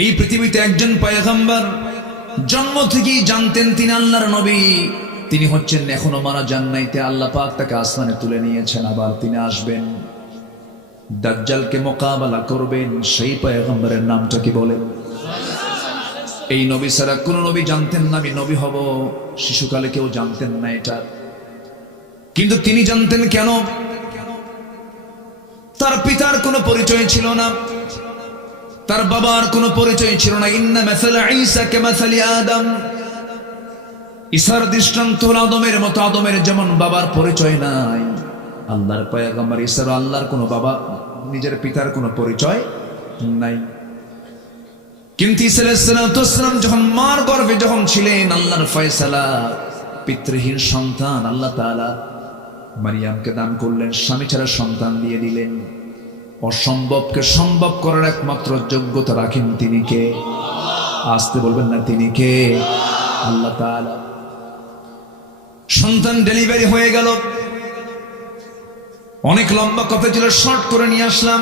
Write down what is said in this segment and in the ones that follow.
এই পৃথিবীতে একজন পয়গম্বর জন্ম থেকেই জানতেন তিনি আল্লাহর নবী। তিনি হচ্ছেন এখনো মারা যান নাই, আল্লাহ পাক তাকে আসমানে তুলে নিয়েছেন, আবার তিনি আসবেন, দাজ্জালকে মোকাবেলা করবেন। সেই পয়গম্বরের নামটা কি বলেন? এই নবী ছাড়া কোন নবী জানতেন না আমি নবী হব, শিশুকালে কেউ জানতেন না এটা, কিন্তু তিনি জানতেন। কেন? তার পিতার কোনো পরিচয় ছিল না, তার বাবার কোনো পরিচয় ছিল না। ইন্না মাসালা ঈসা কামাসালি আদম, ঈসার দৃষ্টান্ত আদমের মতো, আদমের যেমন বাবার পরিচয় নাই, আল্লাহর পয়গম্বর ঈসার আল্লাহর কোনো বাবা, নিজের পিতার কোনো পরিচয় নাই। কিন্তু ঈসা আলাইহিস সালাম যখন মার গর্ভে যখন ছিলেন, আল্লাহর ফয়সালা, পিতৃহীন সন্তান আল্লাহ তাআলা মারিয়ামকে দান করলেন, স্বামী ছাড়া সন্তান দিয়ে দিলেন। অসম্ভবকে সম্ভব করার একমাত্র যোগ্যতা রাখেন তিনি কে? আসতে বলবেন না, তিনি কে? আল্লাহ তাআলা। সন্তান ডেলিভারি হয়ে গেল। অনেক লম্বা কথা ছিল, শর্ট করে নিয়ে আসলাম।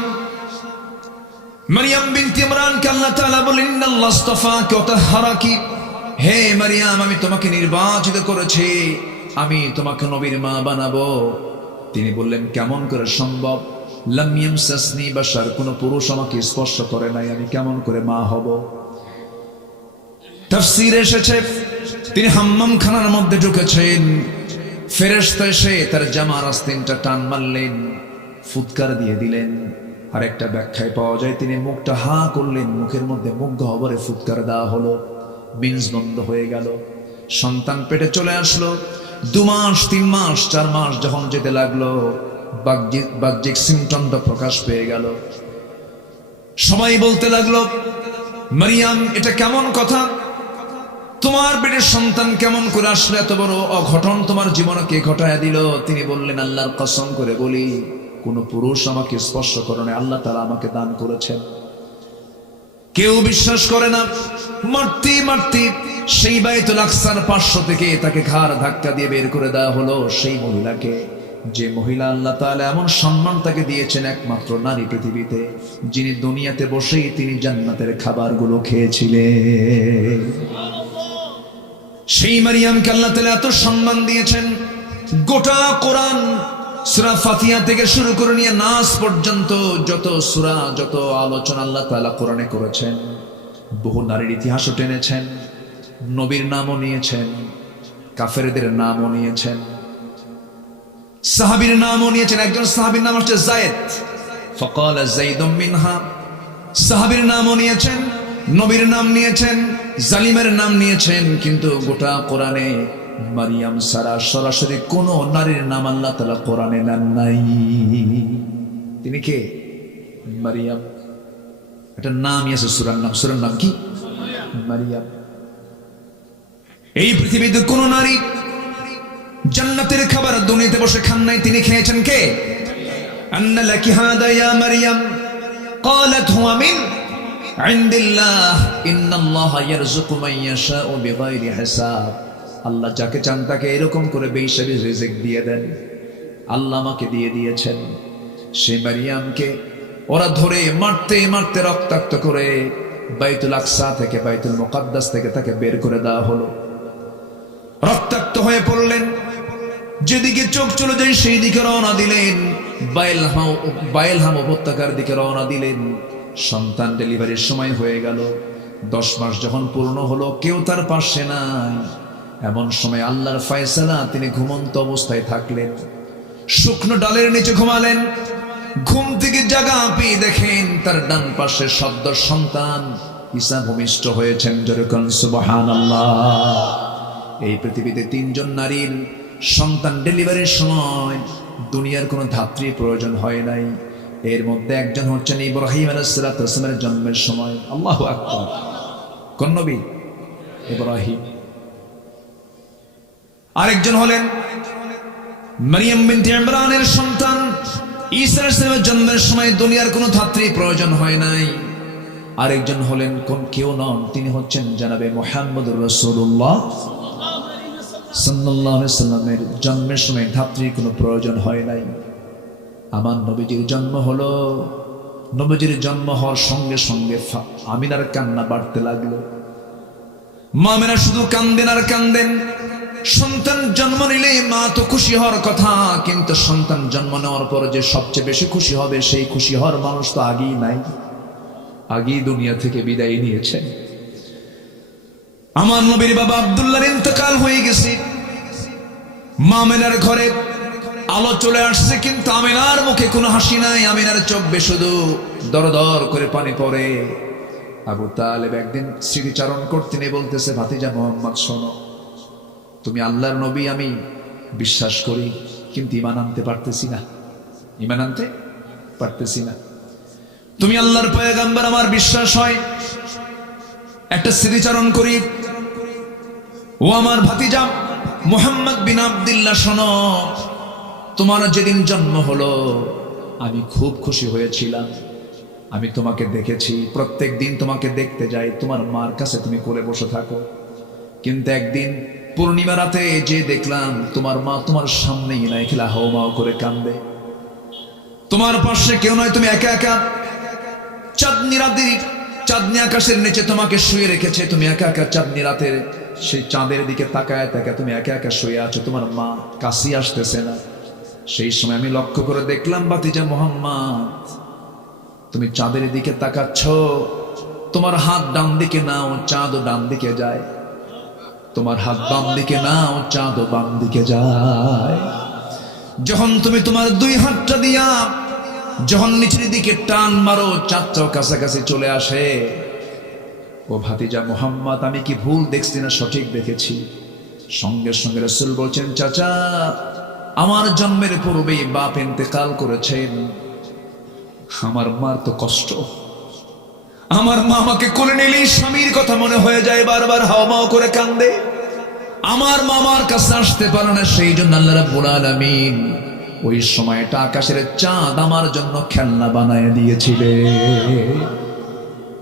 মারিয়াম বিনতে ইমরানকে আল্লাহ তাআলা বলেন, ইন্নাল্লাহ আস্তাফাকি ওয়া তাহহারাকি, হে মারিয়াম, আমি তোমাকে নির্বাচিত করেছি, আমি তোমাকে নবীর মা বানাবো। তিনি বললেন, কেমন করে সম্ভব? লাম ইয়ামসাসনি বাশার, কোন পুরুষ আমাকে স্পর্শ করে নাই, আমি কেমন করে মা হব? তাফসীরে এসেছে তিনি হাম্মাম খানার মধ্যে ঢুকেছেন, ফেরেশতা এসে তার জামার আস্তিনটা টান মারলেন, ফুৎকার দিয়ে দিলেন। আর একটা ব্যাখ্যায় পাওয়া যায় তিনি মুখটা হা করলেন, মুখের মধ্যে মুখ গহ্বরে ফুৎকার দেওয়া হলো, বিনস বন্ধ হয়ে গেল। সন্তান পেটে চলে আসলো। 2 মাস 3 মাস 4 মাস যখন যেতে লাগলো, বাহ্যিক সিমটমটা প্রকাশ পেয়ে গেল। সবাই বলতে লাগলো, মারিয়াম এটা কেমন কথা? তোমার পেটের সন্তান কেমন করে আসলে? এত বড় অঘটন তোমার জীবনে কে ঘটায় দিল? তিনি বললেন, আল্লাহর কসম করে বলি, কোন পুরুষ আমাকে স্পর্শ করে না, আল্লাহ তাআলা আমাকে দান করেছেন। কেউ বিশ্বাস করে না। মারতে মারতে সেই বাইতুল আকসার 500 থেকে তাকে ঘাড় ধাক্কা দিয়ে বের করে দেওয়া হলো। সেই মহিলাকে, যে মহিলা আল্লাহ তাআলা এমন সম্মান তাকে দিয়েছেন, একমাত্র নারী পৃথিবীতে, যিনি দুনিয়াতে বসেই তিনি জান্নাতের খাবারগুলো খেয়েছিলেন। সেই মারিয়ামকে আল্লাহ তাআলা এত সম্মান দিয়েছেন। গোটা কোরআন সূরা ফাতিহা থেকে শুরু করে নিয়ে নাস পর্যন্ত যত সূরা, যত আলোচনা আল্লাহ তাআলা কোরআনে করেছেন, বহু নারীর ইতিহাসও টেনেছেন, নবীর নামও নিয়েছেন, কাফেরদের নামও নিয়েছেন, সাহাবীর নামও নিয়েছেন। একজন সাহাবীর নাম হচ্ছে যায়েদ, ফাকালা যাইদুম মিনহা, সাহাবীর নামও নিয়েছেন, নবীর নাম নিয়েছেন, জালিমের নাম নিয়েছেন। কিন্তু গোটা কোরআনে মারিয়াম ছাড়া সরাসরি কোন নারীর নাম আল্লাহ তাআলা কোরআনে নেন নাই। তিনি কে? মারিয়াম। একটা নামই আছে, সূরার নাম। সূরার নাম কি? মারিয়াম। এই পৃথিবীতে কোন নারী জান্নাতের খাবার দুনিয়াতে বসে খান নাই, তিনি খেয়েছেন। কে? আন্না লাকি হাদা ইয়া মারিয়াম ক্বালাত হুয়া মিন ইনদিল্লাহ ইন্নাল্লাহা ইয়ারযুকু মান ইয়াশাউ বিগাইরি হিসাব। আল্লাহ যাকে চান তাকে এরকম করে বেহিসাবি রিজিক দিয়ে দেন। আল্লাহ আমাকে দিয়ে দিয়েছেন। সেই মারিয়ামকে ওরা ধরে মারতে মারতে রক্তাক্ত করে বাইতুল আকসা থেকে, বাইতুল মুকাদ্দাস থেকে তাকে বের করে দেওয়া হলো। রক্তাক্ত হয়ে পড়লেন। যেদিকে চোখ চলে যায় সেই দিকে রওনা দিলেন, বাইলহাম উপত্যকার দিকে রওনা দিলেন। সন্তান ডেলিভারির সময় হয়ে গেল। 10 মাস যখন পূর্ণ হলো, কেউ তার পাশে নাই। এমন সময় আল্লাহর ফয়সালা, তিনি ঘুমন্ত অবস্থায় থাকলেন, শুকনো ডালের নিচে ঘুমালেন। ঘুম থেকে জাগা পেয়ে দেখেন তার ডান পাশে সদ্য সন্তান ঈসা ভূমিষ্ঠ হয়েছেন। যেরকম সুবহানাল্লাহ। এই পৃথিবীতে 3 জন নারীর সন্তান ডেলিভারির সময় দুনিয়ার কোনো ধাত্রী প্রয়োজন হয় নাই। এর মধ্যে একজন হচ্ছেন ইব্রাহিম আলাইহিস সালামের জন্মের সময়। আল্লাহু আকবার। কোন নবী? ইব্রাহিম। আরেকজন হলেন মারিয়াম বিনতে ইমরানের সন্তান ঈসা আলাইহিস সালামের জন্মের সময় দুনিয়ার কোনো ধাত্রী প্রয়োজন হয় নাই। আরেকজন হলেন কোন কেউ নন, তিনি হচ্ছেন জনাবে মুহাম্মদুর রাসূলুল্লাহ সাল্লাল্লাহু আলাইহি সাল্লামের জন্মের সময় ধাত্রীর কোনো প্রয়োজন হয় নাই। আমার নবীজির জন্ম হলো নবীজির জন্ম হওয়ার সঙ্গে সঙ্গে আমিনার কান্না বাড়তে লাগলো। মা আমিনা শুধু কান্দেন আর কান্দেন। সন্তান জন্ম নিলে মা তো খুশি হওয়ার কথা, কিন্তু সন্তান জন্ম নেওয়ার পর যে সবচেয়ে বেশি খুশি হবে সেই খুশি হওয়ার মানুষ তো আগেই নাই, আগেই দুনিয়া থেকে বিদায় নিয়েছে। আমার নবীর বাবা আব্দুল্লাহর ইন্তেকাল হয়ে গেছে। মা আমিনার ঘরে আলো চলে আসছে, কিন্তু আমিনার মুখে কোনো হাসি নাই। আমিনার চোখ বেয়ে শুধু দর দর করে পানি পড়ে। আবু তালেব একদিন স্মৃতিচারণ করতে নিয়ে বলতেছে, ভাতিজা মোহাম্মদ শোনো, তুমি আল্লাহর নবী আমি বিশ্বাস করি, কিন্তু ঈমান আনতে পারতেছি না, ঈমান আনতে পারতেছি না। তুমি আল্লাহর পয়গম্বর আমার বিশ্বাস হয়, একটা স্মৃতিচারণ করি। ও আমার ভাতিজা মুহাম্মদ বিন আব্দুল্লাহ শোনো, তোমার যেদিন জন্ম হলো আমি খুব খুশি হয়েছিলাম। আমি তোমাকে দেখেছি, প্রত্যেক দিন তোমাকে দেখতে যাই, তোমার মার কাছে তুমি কোলে বসে থাকো। কিন্তু একদিন পূর্ণিমা রাতে যে দেখলাম তোমার মা তোমার সামনেই নাই, খেলা হাও মাও করে কান্দে। তোমার পাশে কেউ নয়, তুমি একা একা চাঁদনি রাতের চাঁদনি আকাশের নিচে তোমাকে শুয়ে রেখেছে। তুমি একা একা চাঁদনি রাতের সেই চাঁদের দিকে তাকায় তাকায় তুমি একা একা শুয়ে আছো, তোমার মা কাছে আসতেছে না। সেই সময় আমি লক্ষ্য করে দেখলাম, ভাতিজা মোহাম্মদ তুমি চাঁদের দিকে তাকাচ্ছ, তোমার হাত ডান দিকে নাও, চাঁদও ডান দিকে যায়। তোমার হাত বাম দিকে নাও, চাঁদও বাম দিকে যায়। যখন তুমি তোমার দুই হাতটা দিয়া যখন নিচের দিকে টান মারো, চাঁদটাও কাছাকাছি চলে আসে। ও ভাতিজা মোহাম্মদ, আমি কি ভুল দেখছি না সঠিক দেখেছি? সঙ্গে সঙ্গে রাসূল বলছেন, চাচা আমার জন্মের পূর্বেই বাপ ইন্তেকাল করেছেন। আমার মার তো কষ্ট, আমার মা আমাকে কোলে নিলেই স্বামীর কথা মনে হয়ে যায়, বারবার হাওমাও করে কান্দে। আমার মামার কাছে আসতে পারে না, সেই জন্য আল্লাহ রাব্বুল আলামিন ওই সময়টা আকাশের চাঁদ আমার জন্য খেলনা বানায় দিয়েছিলেন।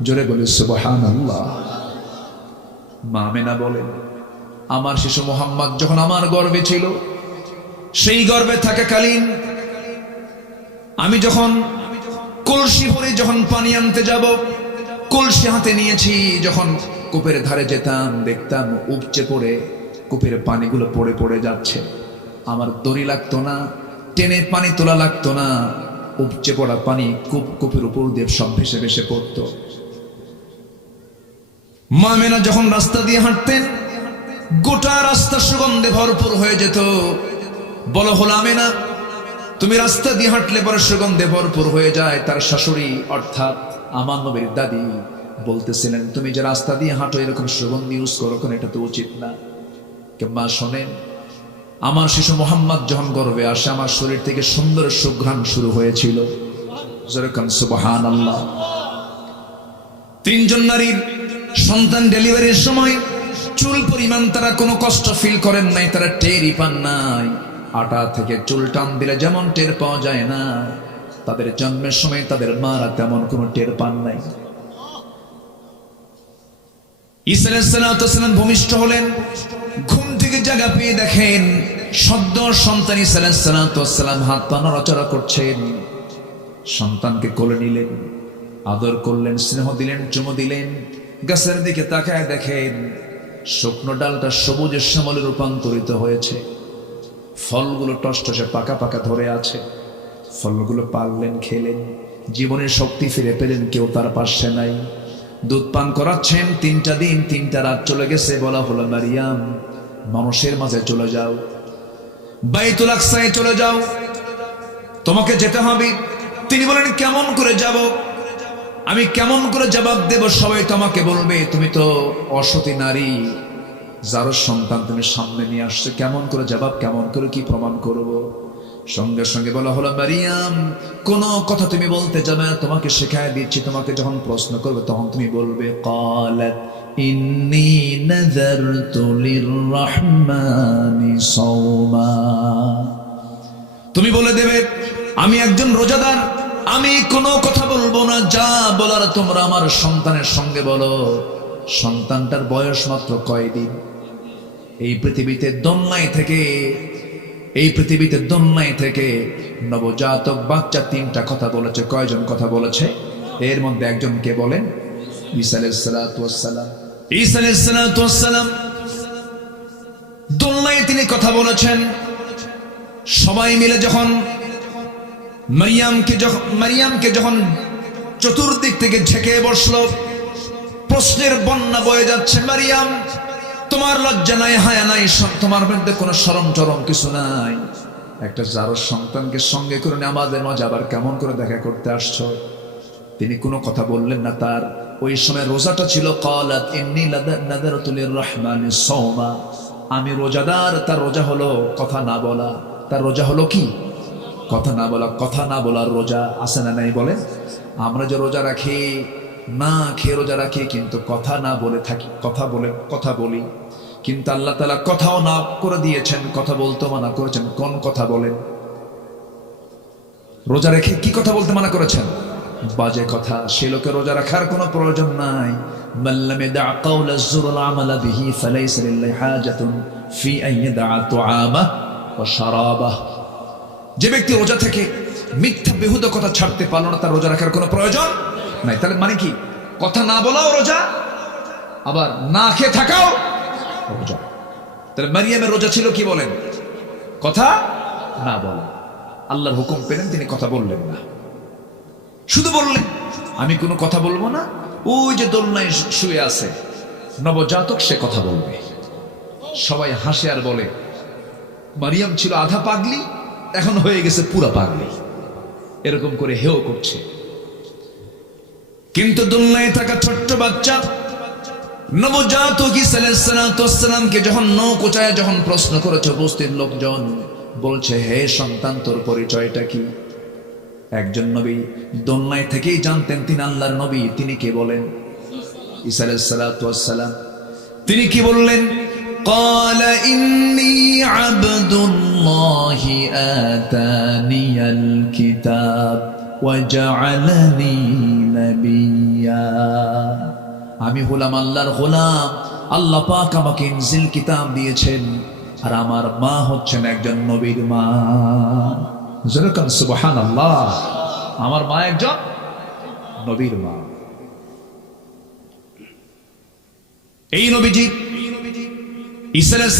জোরে বলে সুবহানাল্লাহ। মা আমিনা বলেন, আমার শিশু মুহাম্মদ যখন আমার গর্ভে ছিল, সেই গর্ভে থাকাকালীন আমি যখন কলসি ভরে যখন পানি আনতে যাব, কলসি হাতে নিয়েছি, যখন কূপের ধারে যেতাম দেখতাম উপচে পড়ে কূপের পানিগুলো পড়ে পড়ে যাচ্ছে। আমার দড়ি লাগতো না, টেনে পানি তোলা লাগতো না, উপচে পড়া পানি কূপের উপর দিয়ে সব ভেসে ভেসে পড়তো। মা আমিনা যখন রাস্তা দিয়ে হাঁটতেন, গোটা রাস্তা সুগন্ধে ভরপুর হয়ে যেত। বলো হলো আমিনা, তুমি রাস্তা দিয়ে হাঁটলে পরে সুগন্ধে ভরপুর হয়ে যায়। তার শাশুড়ি অর্থাৎ আমার নবীর দাদি বলতেছিলেন, তুমি যে রাস্তা দিয়ে হাঁটো এরকম সুগন্ধ ইউজ করো, এটা তো উচিত না। মা শোনেন, আমার শিশু মোহাম্মদ যখন গর্ভে আসে, আমার শরীর থেকে সুন্দর সুঘ্রাণ শুরু হয়েছিল। যেরকম সুবহানাল্লাহ। তিনজন নারীর সন্তান ডেলিভারির সময় চুল পরিমাণ তারা কোনো কষ্ট ফিল করেন নাই, তারা টেরই পান নাই। আটা থেকে চুল টান দিলে যেমন টের পাওয়া যায় না, তাদের জন্মের সময় তাদের মারা তেমন কোনো টের পান নাই। ঈসা আলাইহিস সালাম ভূমিষ্ঠ হলেন, ঘুম থেকে জাগা পেয়ে দেখেন সদ্য সন্তান ঈসা আলাইহিস সালাম হাত পা নড়াচড়া করছেন। সন্তানকে কোলে নিলেন, আদর করলেন, স্নেহ দিলেন, চুমু দিলেন। গাছের দিকে তাকায় দেখেন শুকনো ডালটা সবুজের শ্যামলে রূপান্তরিত হয়েছে, ফলগুলো টসটসে পাকা পাকা ধরে আছে। ফলগুলো পারলেন, খেলেন, জীবনের শক্তি ফিরে পেলেন। কেউ তার পাশে নাই। দুধ পান করাচ্ছেন। 3টা দিন 3টা রাত চলে গেছে। বলা হলো, মারিয়াম মানুষের মাঝে চলে যাও, বাইতুল আকসায় চলে যাও, তোমাকে যেতে হবে। তিনি বলেন, কেমন করে যাব? আমি কেমন করে জবাব দেব? সবাই তোমাকে বলবে তুমি তো অসতী নারী, যার সন্তান তুমি সামনে নিয়ে আসছো, কেমন করে জবাব, কেমন করে কি প্রমাণ করব? সঙ্গে সঙ্গে বলা হলো, মারিয়াম কোন কথা তুমি বলতে যাবে না, তোমাকে শেখায় দিচ্ছি। তোমাকে যখন প্রশ্ন করবে তখন তুমি বলবে, ক্বালাত ইন্নী নাযারতু লিররহমানি সাওমা। তুমি বলে দেবে, আমি একজন রোজাদার, আমি কোনো কথা বলবো না, যা বলার তোমরা আমার সন্তানের সঙ্গে বলো। সন্তানটার বয়স মাত্র কয়দিন। এই পৃথিবীতে দোলনায় থেকে নবজাতক বাচ্চা তিনটা কথা বলেছে। কয়জন কথা বলেছে? এর মধ্যে একজনকে বলেন ঈসা আলাইহিস সালাতু ওয়াস সালাম। ঈসা আলাইহিস সালাতু ওয়াস সালাম দোলনায় তিনি কথা বলেছেন। সবাই মিলে যখন মারিয়ামকে যখন চতুর্দিক থেকে ঝেঁকে বসলো, প্রশ্নের বন্যা বয়ে যাচ্ছে। মারিয়াম, তোমার লজ্জা নাই, হায়া নাই, তোমার মধ্যে কোনো শরম টরম কিছু নাই? একটা জারোর সন্তানকে সঙ্গে করে আমাদের মাঝে আবার কেমন করে দেখা করতে আসছো? তিনি কোনো কথা বললেন না। তার ওই সময় রোজাটা ছিল। ক্বালাত ইন্নী নাযারতু লির-রাহমানি সাওমা, আমি রোজাদার। তার রোজা হলো কথা না বলা। তার রোজা হলো কি? কথা না বলা। কথা না বলার রোজা আছে না নাই বলেন? আমরা যে রোজা রাখি, না খেয়ে রোজা রাখি, কিন্তু কথা না বলে থাকি, কথা বলি। কিন্তু আল্লাহ তাআলা কথাও না করে দিয়েছেন, কথা বলতে মানা করেছেন। কোন কথা বলেন? রোজা রেখে কি কথা বলতে মানা করেছেন? বাজে কথা। সে লোকে রোজা রাখার কোনো প্রয়োজন নাই। মাল্লাম ইয়াদা কাওলা যুর ওয়াল আমালা বিহি ফালাইসা লিল্লাহি হাজাতুন ফি আন ইয়াদা তুআমা ওয়া শারাবাহ। যে ব্যক্তি রোজা থেকে মিথ্যা বেহুদা কথা ছাড়তে পারল না, তার রোজা রাখার কোনো প্রয়োজন নাই। তাহলে মানে কি? কথা না বলাও রোজা, আবার না খেয়ে থাকাও রোজা। তাহলে মারিয়ামের রোজা ছিল কি বলেন? কথা না বলা। আল্লাহর হুকুম পেলেন, তিনি কথা বললেন না। শুধু বললেন আমি কোনো কথা বলবো না। ওই যে দোলনায় শুয়ে আছে নবজাতক, সে কথা বলবে। সবাই হাসে আর বলে মারিয়াম ছিল আধা পাগলি, এখন হয়ে গেছে পুরা পাগলি। এরকম করে হেও করছে। কিন্তু দোলনায় থাকা ছোট্ট বাচ্চা নবজাতক ঈসা আলাইহিস সালামকে যখন নৌকোচায় যখন প্রশ্ন করেছে উপস্থিত লোকজন, বলছে হে সন্তান, তোর পরিচয়টা কি? একজন নবী দোলনায় থেকেই জানতেন তিনি আল্লাহর নবী। তিনি কে বলেন? ঈসা আলাইহিস সালাম। তিনি কি বললেন? قال إني عبد الله آتاني الكتاب وجعلني نبيا। আমি হলাম আল্লাহর গোলাম। আল্লাহ পাক আমাকে ইনজিল কিতাব দিয়েছেন, আর আমার মা হচ্ছেন একজন নবীর মা। যেরকম সুবহানাল্লাহ, আমার মা একজন নবীর মা। এই নবীজি ঈসা আলাইহিস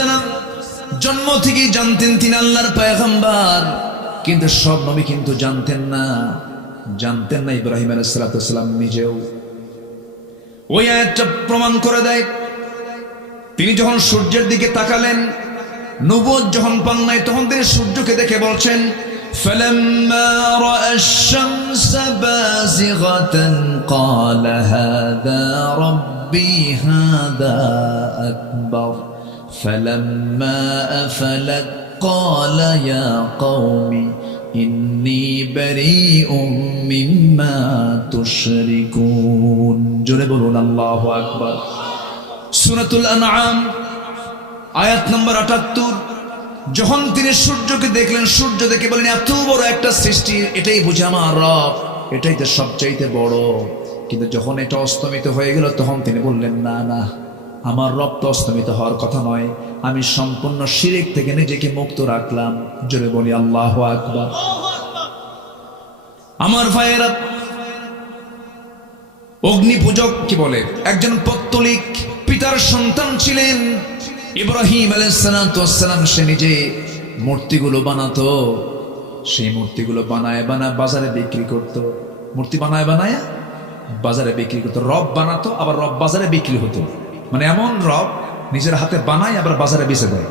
সালাম জন্ম থেকেই জানতেন তিনি আল্লাহর পয়গম্বর। কিন্তু সব নবী কিন্তু জানতেন না। ইব্রাহিম আলাইহিস সালাম নিজেও। ওই আয়াতটা প্রমাণ করে দেয়। তিনি যখন সূর্যের দিকে তাকালেন, নবুয়ত যখন পান নাই, তখন তিনি সূর্যকে দেখে বলছেন ফালাম্মা রাআ আশ-শামসা বাযিগাতান ক্বালা হাযা রাব্বি হাযা আকবার ফালাম্মা আফালাত ক্বালা ইয়া কওমি ইন্নী বারীউম মিম্মা তুশরিকুন। জোরে বলুন আল্লাহু আকবার। সূরাতুল আনআম আয়াত নম্বর ৭৮। যখন তিনি সূর্যকে দেখলেন, সূর্য দেখে বলেন এত বড় একটা সৃষ্টি, এটাই বুঝে আমার রব, এটাই তো সবচাইতে বড়। কিন্তু যখন এটা অস্তমিত হয়ে গেল, তখন তিনি বললেন না না, আমার রব তো অস্তমিত হওয়ার কথা নয়। আমি সম্পূর্ণ শিরক থেকে নিজেকে মুক্ত রাখলাম। জোরে বলি আল্লাহু আকবার। আমার ভাইয়েরা, অগ্নি পূজক কি বলে, একজন পত্তলিক পিতার সন্তান ছিলেন ইব্রাহিম আলাইহিস সালাম। সে নিজে মূর্তিগুলো বানাতো। সেই মূর্তিগুলো বানায় বাজারে বিক্রি করত। মূর্তি বানায় বাজারে বিক্রি করতো। রব বানাতো, আবার রব বাজারে বিক্রি হতো। মানে এমন রব নিজের হাতে বানায় আবার বাজারে বেচে দেয়।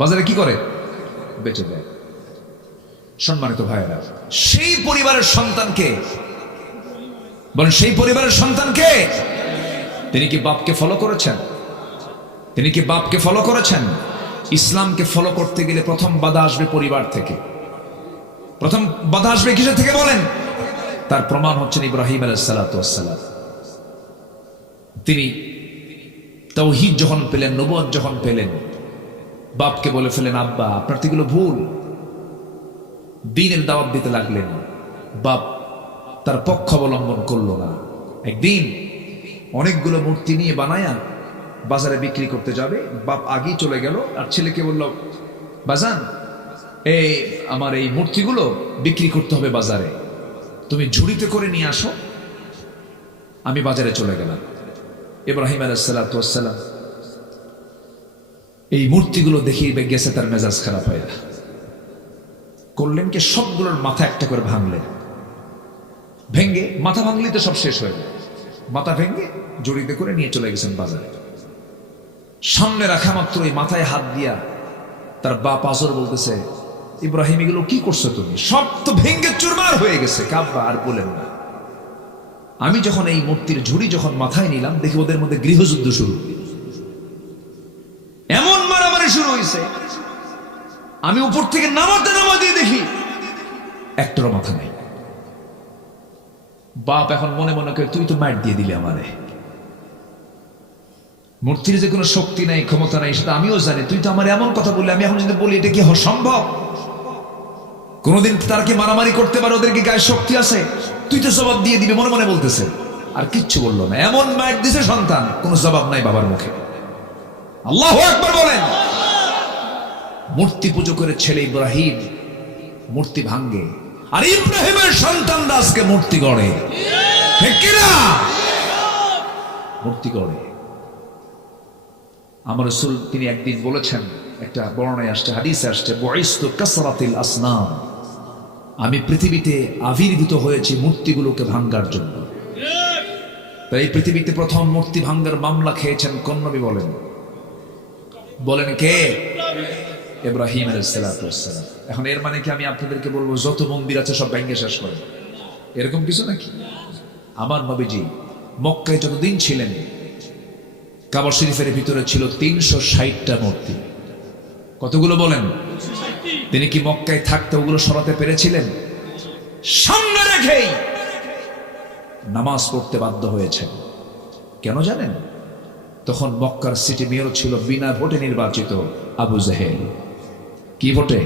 বাজারে কি করে? বেচে দেয়। সম্মানিত ভাইয়েরা, সেই পরিবারের সন্তানকে বলেন, সেই পরিবারের সন্তানকে তিনি কি বাপকে ফলো করেছেন? ইসলামকে ফলো করতে গেলে প্রথম বাধা আসবে পরিবার থেকে। প্রথম বাধা আসবে কিসের থেকে বলেন? তার প্রমাণ হচ্ছেন ইব্রাহিম আলাইহিস সালাম। তিনি তাওহীদ যখন পেলেন, নবুয়ত যখন পেলেন, বাপকে বলে ফেলেন আব্বা আপনার তো এগুলো ভুল। দ্বীনের দাওয়াত দিতে লাগলেন। বাপ তার পক্ষ অবলম্বন করলো না। একদিন অনেকগুলো মূর্তি নিয়ে বানায়া বাজারে বিক্রি করতে যাবে। বাপ আগেই চলে গেল, আর ছেলেকে বলল বাজান এই আমার এই মূর্তিগুলো বিক্রি করতে হবে বাজারে, তুমি ঝুড়িতে করে নিয়ে আসো। আমি বাজারে চলে গেলাম। ইব্রাহিম আলাইহিস সালাতু ওয়াস সালাম এই মূর্তিগুলো দেখিয়ে গেছে, তার মেজাজ খারাপ হয়ে করলেন কি, সবগুলোর মাথা একটা করে ভাঙলেন। ভেঙ্গে, মাথা ভাঙলে তো সব শেষ হয়ে যায়, মাথা ভেঙ্গে জড়িতে করে নিয়ে চলে গেছেন বাজারে। সামনে রাখা মাত্র এই মাথায় হাত দিয়া তার বাপ আজর বলতেছে, ইব্রাহিম এগুলো কি করছো তুমি? সব তো ভেঙ্গে চুরমার হয়ে গেছে। কাব্বা আর বলেন না। আমি যখন এই মূর্তির ঝুড়ি যখন মাথায় নিলাম, দেখি ওদের মধ্যে গৃহযুদ্ধ শুরু, এমন মারামারি শুরু হয়েছে। আমি উপর থেকে নামাতে দেখি একটারও মাথা নাই। বাপ এখন মনে মনে করে, তুই তো মার দিয়ে দিলি আমারে। মূর্তির যে কোনো শক্তি নাই, ক্ষমতা নাই, সেটা আমিও জানি। তুই তো আমার এমন কথা বললি, আমি এখন যদি বলি এটা কি সম্ভব? কোনদিন তারা কি মারামারি করতে পারে? ওদের কি গায়ে শক্তি আছে? তুই তো জবাব দিয়ে দিবি, মনে মনে বলতেছে। আর কিচ্ছু বললো না। এমন মার দিছে সন্তান, কোনো জবাব নাই বাবার মুখে। আল্লাহু আকবার বলেন। মূর্তি পুজো করে ছেলে ইব্রাহিম মূর্তি ভাঙ্গে, আর ইব্রাহিমের সন্তানরা আজকে মূর্তি গড়ে। ঠিক কিনা? মূর্তি গড়ে। আমার রাসূল তিনি একদিন বলেছেন, একটা বর্ণনায় আসছে, হাদিসে আসছে, বুইসতু কাসরাতিল আসনাম, আমি পৃথিবীতে আবির্ভূত হয়েছি মূর্তিগুলোকে ভাঙ্গার জন্য। তাই এই পৃথিবীতে প্রথম মূর্তি ভাঙ্গার মামলা খেয়েছেন কোন নবী বলেন? বলেন কে? ইব্রাহিম আলাইহিস সালাতু ওয়াস সালাম। এখন এর মানে কি আমি আপনাদেরকে বলবো যত মন্দির আছে সব ভেঙে শেষ করেন? এরকম কিছু নাকি? আমার নবীজি মক্কায় যতদিন ছিলেন, কাবা শরীফের ভিতরে ছিল 360টা মূর্তি। কতগুলো বলেন? তিনি কি মক্কায় থাকতে ওগুলো সরাতে পেরেছিলেন? সামনে রেখেই নামাজ পড়তে বাধ্য হয়েছেন। কেন জানেন? তখন মক্কার সিটি মেয়র ছিল বিনা ভোটে নির্বাচিত আবু জেহেল। কি ভোটে?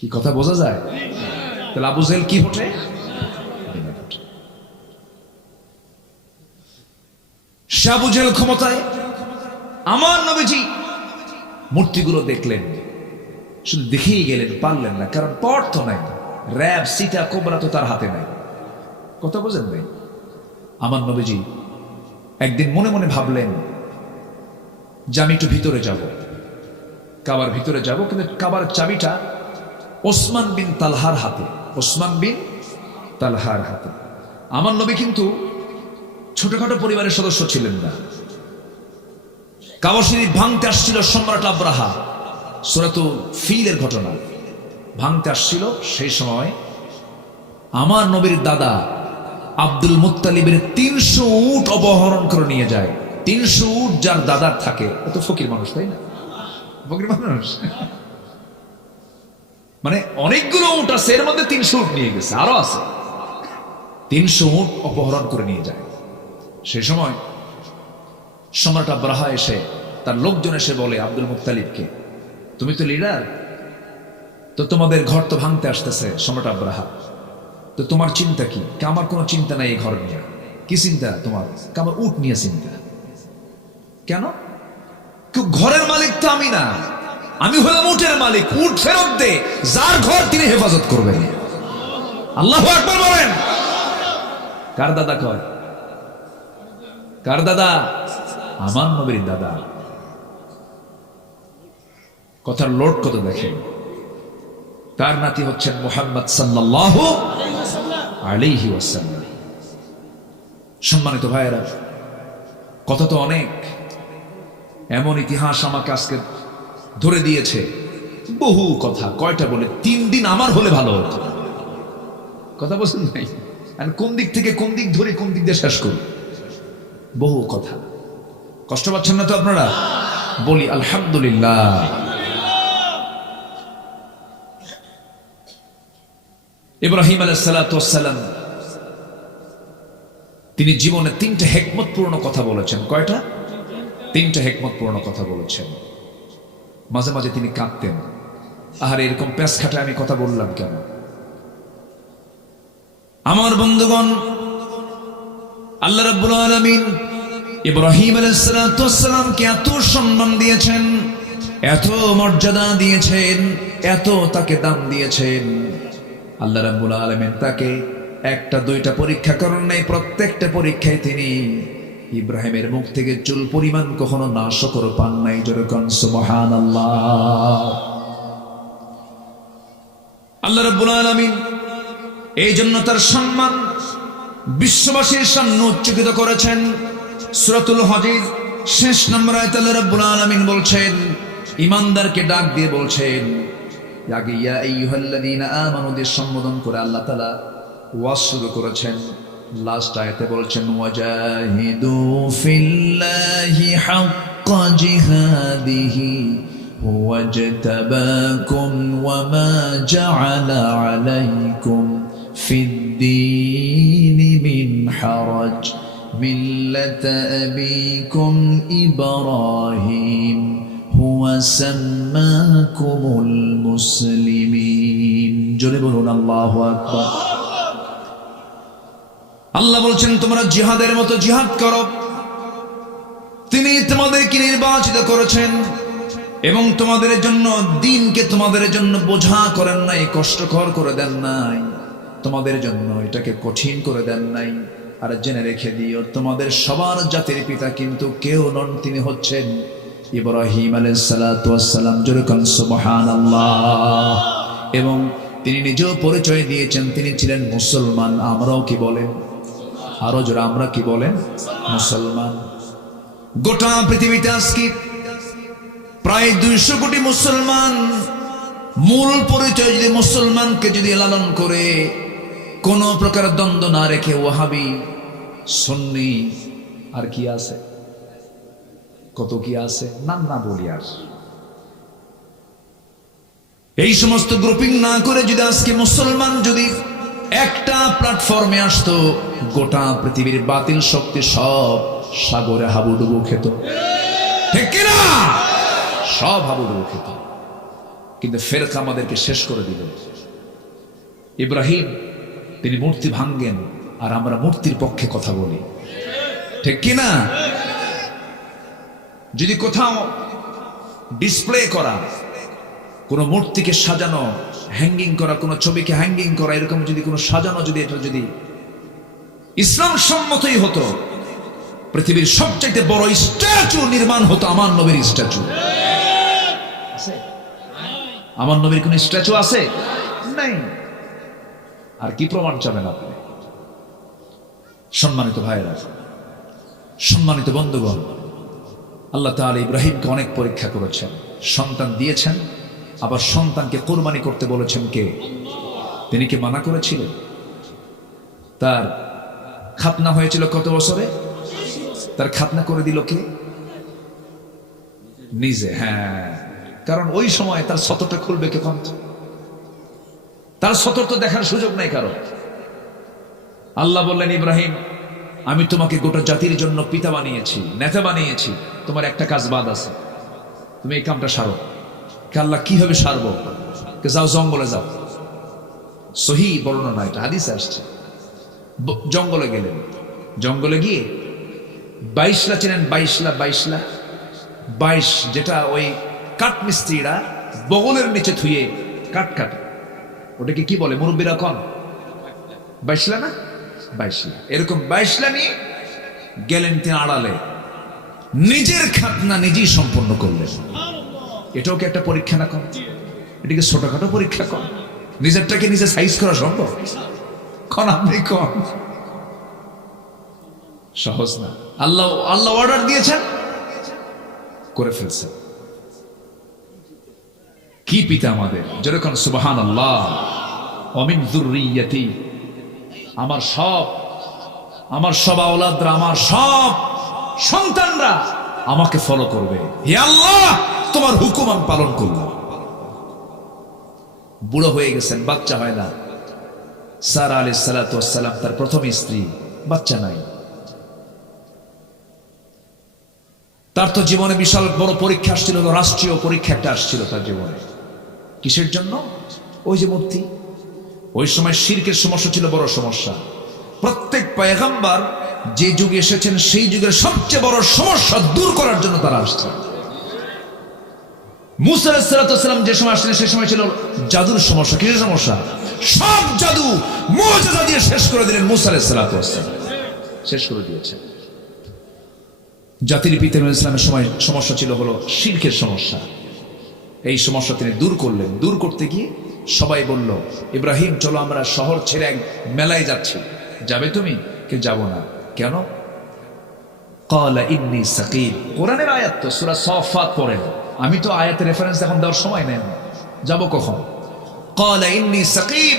কি কথা বোঝা যায়? তাহলে আবু জেহেল কি ভোটে? সে আবু জেহেল ক্ষমতায়। আমার নবীজি মূর্তিগুলো দেখলেন, শুধু দেখেই গেলেন, পারলেন না, কারণ পর্থ নাই, র্যাব সীতা কোবরা তো তার হাতে নাই। কথা বোঝেন ভাই? আমার নবীজি একদিন মনে মনে ভাবলেন যে আমি একটু ভিতরে যাব, কাবার ভিতরে যাব, কিন্তু কাবার চাবিটা ওসমান বিন তালহার হাতে। ওসমান বিন তালহার হাতে। আমার নবী কিন্তু ছোটখাটো পরিবারের সদস্য ছিলেন না। কাবা শরীফ ভাঙতে আসছিল সম্রাট আব্রাহা, সূরাতুল ফিলের ঘটনা ভাঙতে আসছিল। সেই সময় আমার নবীর দাদা আব্দুল মুত্তালিবের 300 উট অপহরণ করে নিয়ে যায়। 300 উট যার দাদার থাকে, এত ফকির মানুষ, তাই না? ফকির মানুষ মানে অনেকগুলো উট আছে, এর মধ্যে 300 উট নিয়ে গেছে, আরো আছে। 300 উট অপহরণ করে নিয়ে যায়। সেই সময় সম্রাট আব্রাহা এসে, তার লোকজন এসে বলে আব্দুল মুত্তালিবকে, তুমি তো লিডার, তো তোমাদের ঘর তো ভাঙতে আসতেছে সম্রাট আব্রাহা, তো তোমার চিন্তা কি? আমার কোনো চিন্তা নাই এই ঘর নিয়ে। কি চিন্তা তোমার? আমার উট নিয়ে চিন্তা। কেন? ঘরের মালিক তো আমি না, আমি হলাম উটের মালিক। উট ফেরত দে, যার ঘর তিনি হেফাজত করবেন। আল্লাহু আকবার বলেন। কার দাদা কয়? কার দাদা? আমার নবীর দাদা। কথার লোড কত দেখেন। তার নাতি হচ্ছেন মুহাম্মদ সাল্লাল্লাহু আলাইহি ওয়াসাল্লাম। সম্মানিত ভাইয়েরা, কথা তো অনেক, এমন ইতিহাস আমাকে আজকে ধরে দিয়েছে, বহু কথা। কয়টা বলে? 3 দিন আমার হলে ভালো হতো। কথা বলছেন নাই? কোন দিক থেকে কোন দিক ধরে কোন দিক দিয়ে শেষ করি? বহু কথা। কষ্ট পাচ্ছেন না তো আপনারা? বলি আলহামদুলিল্লাহ। ইব্রাহিম আলাইহিস সালাতু ওয়াস সালাম তিনি জীবনে 3টা হিকমতপূর্ণ কথা বলেছেন। কয়টা? 3টা হিকমতপূর্ণ কথা বলেছেন। মাঝে মাঝে তিনি কাঁদতেন, আহারে এরকম পেঁচ খাটায় আমি কথা বললাম কেন? আমার বন্ধুগণ, আল্লাহ রাব্বুল আলামিন ইব্রাহিম আলাইহিস সালামকে এত সম্মান দিয়েছেন, এত মর্যাদা দিয়েছেন, এত তাকে দাম দিয়েছেন। আল্লাহ রাব্বুল আলামিন তাকে একটা দুইটা পরীক্ষা করেন নাই, প্রত্যেকটা পরীক্ষায় তিনি ইব্রাহিমের মুখ থেকে চুল পরিমাণ কখনো নাশকর পান নাই। যেরকম সুবহানাল্লাহ। আল্লাহ রাব্বুল আলামিন এই জন্য তার সম্মান বিশ্ববাসীর সামনে উচ্চকিত করেছেন। সূরাতুল হজের শেষ নম্বর আয়াতে আল্লাহ রাব্বুল আলামিন বলছেন, ঈমানদারকে ডাক দিয়ে বলছেন, আগে ইয়া আইয়ুহাল্লাযীনা আমানু দিয়ে সম্বোধন করে আল্লাহ তাআলা ওয়াজ শুরু করেছেন। লাস্ট আয়াতে বলছেন, ওয়াজাহিদু ফিল্লাহি হাক্কা জিহাদিহি হুয়া ইজতাবাকুম ওয়া মা জাআলা আলাইকুম ফিদ-দীনি মিন হারাজ মিল্লাতা আবিকুম ইব্রাহিম হুয়া সাম্মাকুমুল মুসলিমিন। জোরে বলুন আল্লাহু আকবার। আল্লাহ বলছেন, তোমরা জিহাদের মতো জিহাদ করো। তিনি তোমাদেরকে নির্বাচিত করেছেন এবং তোমাদের জন্য দ্বীনকে তোমাদের জন্য বোঝা করেন নাই, কষ্টকর করে দেন নাই, তোমাদের জন্য এটাকে কঠিন করে দেন নাই। আর জেনে রেখে দিও, তোমাদের সবার জাতির পিতা কিন্তু কেউ নন, তিনি হচ্ছেন ইব্রাহিম আলাইহিস সালাতু ওয়াস সালাম। যেরকম সুবহানাল্লাহ। এবং তিনি নিজেও পরিচয় দিয়েছেন তিনি ছিলেন মুসলমান। আমরাও কি বলেন? আরো জোরে আমরা কি বলেন? মুসলমান। গোটা পৃথিবীতে আজকে প্রায় 200 কোটি মুসলমান। মূল পরিচয় যদি মুসলমানকে যদি লালন করে, কোন প্রকার দ্বন্দ্ব না রেখে, ওয়াহাবি, সুন্নি, আর কি আছে, কত কি আছে, নাম না বলি আর, এই সমস্ত গ্রুপিং না করে যদি আজকে মুসলমান যদি একটা প্ল্যাটফর্মে আসতো, গোটা পৃথিবীর বাতিল শক্তি সব সাগরে হাবুডুবু খেত। ঠিক কিনা? সব হাবুডুবু খেত। কিন্তু ফেরকা আমাদেরকে শেষ করে দিল। ইব্রাহিম তিনি মূর্তি ভাঙ্গেন, আর আমরা মূর্তির পক্ষে কথা বলি। ঠিক কিনা? যদি কোথাও ডিসপ্লে করা, কোন মূর্তিকে সাজানো, হ্যাঙ্গিং করা, কোন ছবিকে হ্যাঙ্গিং করা, এরকম যদি কোন সাজানো, যদি এটা যদি ইসলাম সম্মতই হতো, পৃথিবীর সবচেয়ে বড় স্ট্যাচু নির্মাণ হতো আমার নবীর স্ট্যাচু। আমার নবীর কোন স্ট্যাচু আছে? নাই। আর কি প্রমাণ চাবেন আপনি? সম্মানিত ভাইরা, সম্মানিত বন্ধুগণ, আল্লাহ তাআলা ইব্রাহিমকে অনেক পরীক্ষা করেছেন, সন্তান দিয়েছেন, আবার সন্তানকে কোরবানি করতে বলেছেন কে? তিনি কি মানা করেছিলেন? তার খাতনা হয়েছিল কত বছরে? তার খাতনা করে দিল কে? নিজে। হ্যাঁ, কারণ ওই সময় তার সতরটা খুলবে কে? তার সতর তো দেখার সুযোগ নাই কারো। আল্লাহ বললেন, ইব্রাহিম আমি তোমাকে গোটা জাতির জন্য পিতা বানিয়েছি, নেতা বানিয়েছি, তোমার একটা কাজ বাদ আছে, তুমি এই কামটা সারো। আল্লাহ কিভাবে সারবো? যাও জঙ্গলে যাও। সহি বর্ণনা, এটা হাদিসে আসছে। জঙ্গলে গেলেন, জঙ্গলে গিয়ে 22লা চেনেন? 22 যেটা ওই কাঠ মিস্ত্রিরা বগলের নিচে থুয়ে কাঠ কাটে, ওটাকে কি বলে মুরব্বীরা কন? 22লা না? 22লা। এরকম 22লা নিয়ে গেলেন তিনি আড়ালে, নিজের খাতনা নিজেই সম্পন্ন করলেন। এটাও কি একটা পরীক্ষা না? কম এটাকে ছোটখাটো পরীক্ষা কম? নিজেরটাকে নিজে সাইজ করা সম্ভব? কন আপনি কন? সহজ না। আল্লাহ অর্ডার দিয়েছেন, করে ফেলছেন। কি পিতা আমাদের! যেরকম সুবহানাল্লাহ, ওমিন যুররিয়াতি, আমার সব আওলাদরা, আমার সব সন্তানরা আমাকে ফলো করবে। হে আল্লাহ, তোমার হুকুম আমি পালন করলাম। বুড়ো হয়ে গেছেন, বাচ্চা হয় না। সারা আলাইহিস সালাতু ওয়াস সালাম তার প্রথম স্ত্রী, বাচ্চা নাই। তার তো জীবনে বিশাল বড় পরীক্ষা আসছিল, রাষ্ট্রীয় পরীক্ষা একটা আসছিল তার জীবনে। কিসের জন্য? ওই যে মূর্তি। ওই সময় শিরকের সমস্যা ছিল বড় সমস্যা। প্রত্যেক পয়গম্বর যে যুগে এসেছেন সেই যুগের সবচেয়ে বড় সমস্যা দূর করার জন্য তারা আসছে। মুসা আলাইহিস সালাম যে সময় আসলেন সেই সময় ছিল জাদুর সমস্যা। কিসের সমস্যা? সব জাদু মুজিজা দিয়ে শেষ করে দিলেন মুসা আলাইহিস সালাম, শেষ করে দিয়েছেন। জাতির পিতা ইসলামের সময় সমস্যা ছিল হলো শিরকের সমস্যা। এই সমস্যা তিনি দূর করলেন। দূর করতে গিয়ে সবাই বলল, ইব্রাহিম চলো আমরা শহর ছেড়ে এক মেলায় যাচ্ছি, যাবে তুমি? কে যাব না। কেন? ক্বালা ইন্নী সাকিম। কোরআনের আয়াত তো, সূরা সাফাত পড়েন। আমি তো আয়াতের রেফারেন্স এখন দেওয়ার সময় নেই, যাব কখন? ক্বালা ইন্নী সাকিম,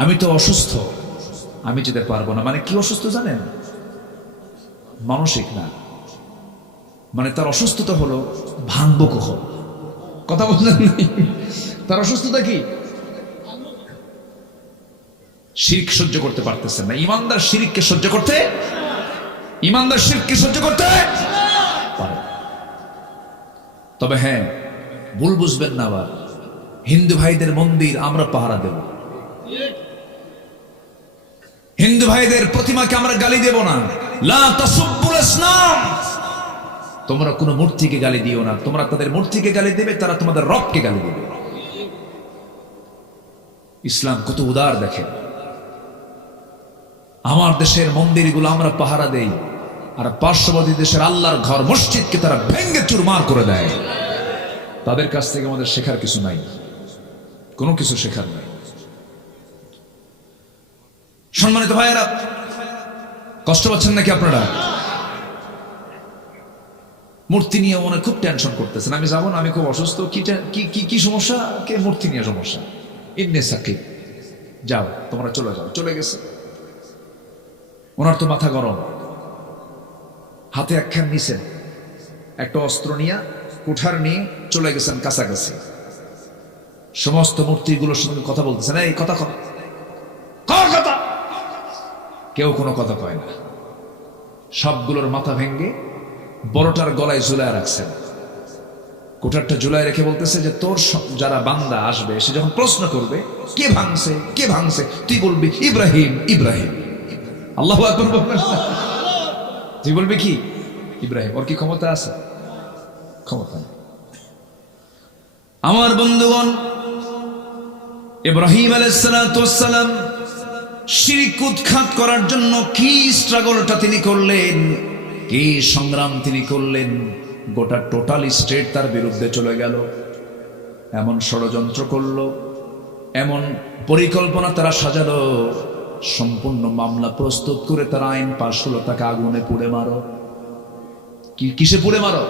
আমি তো অসুস্থ, আমি যেতে পারবো না। মানে কি অসুস্থ জানেন? মানসিক না, মানে তার অসুস্থতা হলো ভাঙবো কখন। কথা বললেন নাই? তার অসুস্থতা কি? শিরক সহ্য করতে পারতেছেন না। ইমানদার শিরককে সহ্য করতে, ইমানদার শিরককে সহ্য করতে পারে। তবে হ্যাঁ, ভুল বুঝবেন না আবার, হিন্দু ভাইদের মন্দির আমরা পাহারা দেব, হিন্দু ভাইদের প্রতিমাকে আমরা গালি দেব না। লা তাসুব্বুল আসনাম, তোমরা কোনো মূর্তিকে গালি দিও না। তোমরা তাদের মূর্তিকে গালি দেবে, তারা তোমাদের রবকে গালি দেবে। ইসলাম কত উদার দেখেন। আমার দেশের মন্দিরগুলো আমরা পাহারা দেই, আর পার্শ্ববর্তী দেশের আল্লাহর ঘর মসজিদকে তারা ভেঙ্গে চুরমার করে দেয়। তাদের কাছ থেকে আমাদের শেখার কিছু নাই, কোনো কিছু শেখার নাই। সম্মানিত ভাইয়েরা, কষ্ট পাচ্ছেন নাকি আপনারা? মূর্তি নিয়ে মনে খুব টেনশন করতেছেন, আমি যাবো না, আমি খুব অসুস্থ। কি সমস্যা? কে? মূর্তি নিয়ে সমস্যা। ইন্নী সাকিব, যাও তোমরা চলে যাও। চলে গেছে। ওনার তো মাথা গরম, হাতে একখান নিছেন, একটা অস্ত্র নিয়ে কুঠার নিয়ে চলে গেছেন কাছাকাছি। সমস্ত মূর্তিগুলোর সঙ্গে কথা বলতেছেন, এই কথা কথা। কেউ কোনো কথা কয় না। সবগুলোর মাথা ভেঙ্গে বড়টার গলায় ঝুলায় রাখছেন। কোঠারটা ঝুলায় রেখে বলতেছে যে তোর যারা বান্দা আসবে, সে যখন প্রশ্ন করবে কে ভাঙছে কে ভাঙছে, তুই বলবি ইব্রাহিম ইব্রাহিম। আল্লাহু আকবার বলবেন। তুই বলবি কি? ইব্রাহিম। ওর কি ক্ষমতা আছে? ক্ষমতা নেই। আমার বন্ধুগণ, ইব্রাহিম আলাইহিস সালাম শিরক উৎখাত করার জন্য কি স্ট্রাগলটা তিনি করলেন, কি সংগ্রাম তিনি করলেন। গোটা টোটাল স্টেট তার বিরুদ্ধে চলে গেল, এমন ষড়যন্ত্র করলো, এমন পরিকল্পনা তারা সাজালো, সম্পূর্ণ মামলা প্রস্তুত করে তারা আইন পাশ হলো, তাকে আগুনে পুড়ে মারো। কিসে পুড়ে মারো?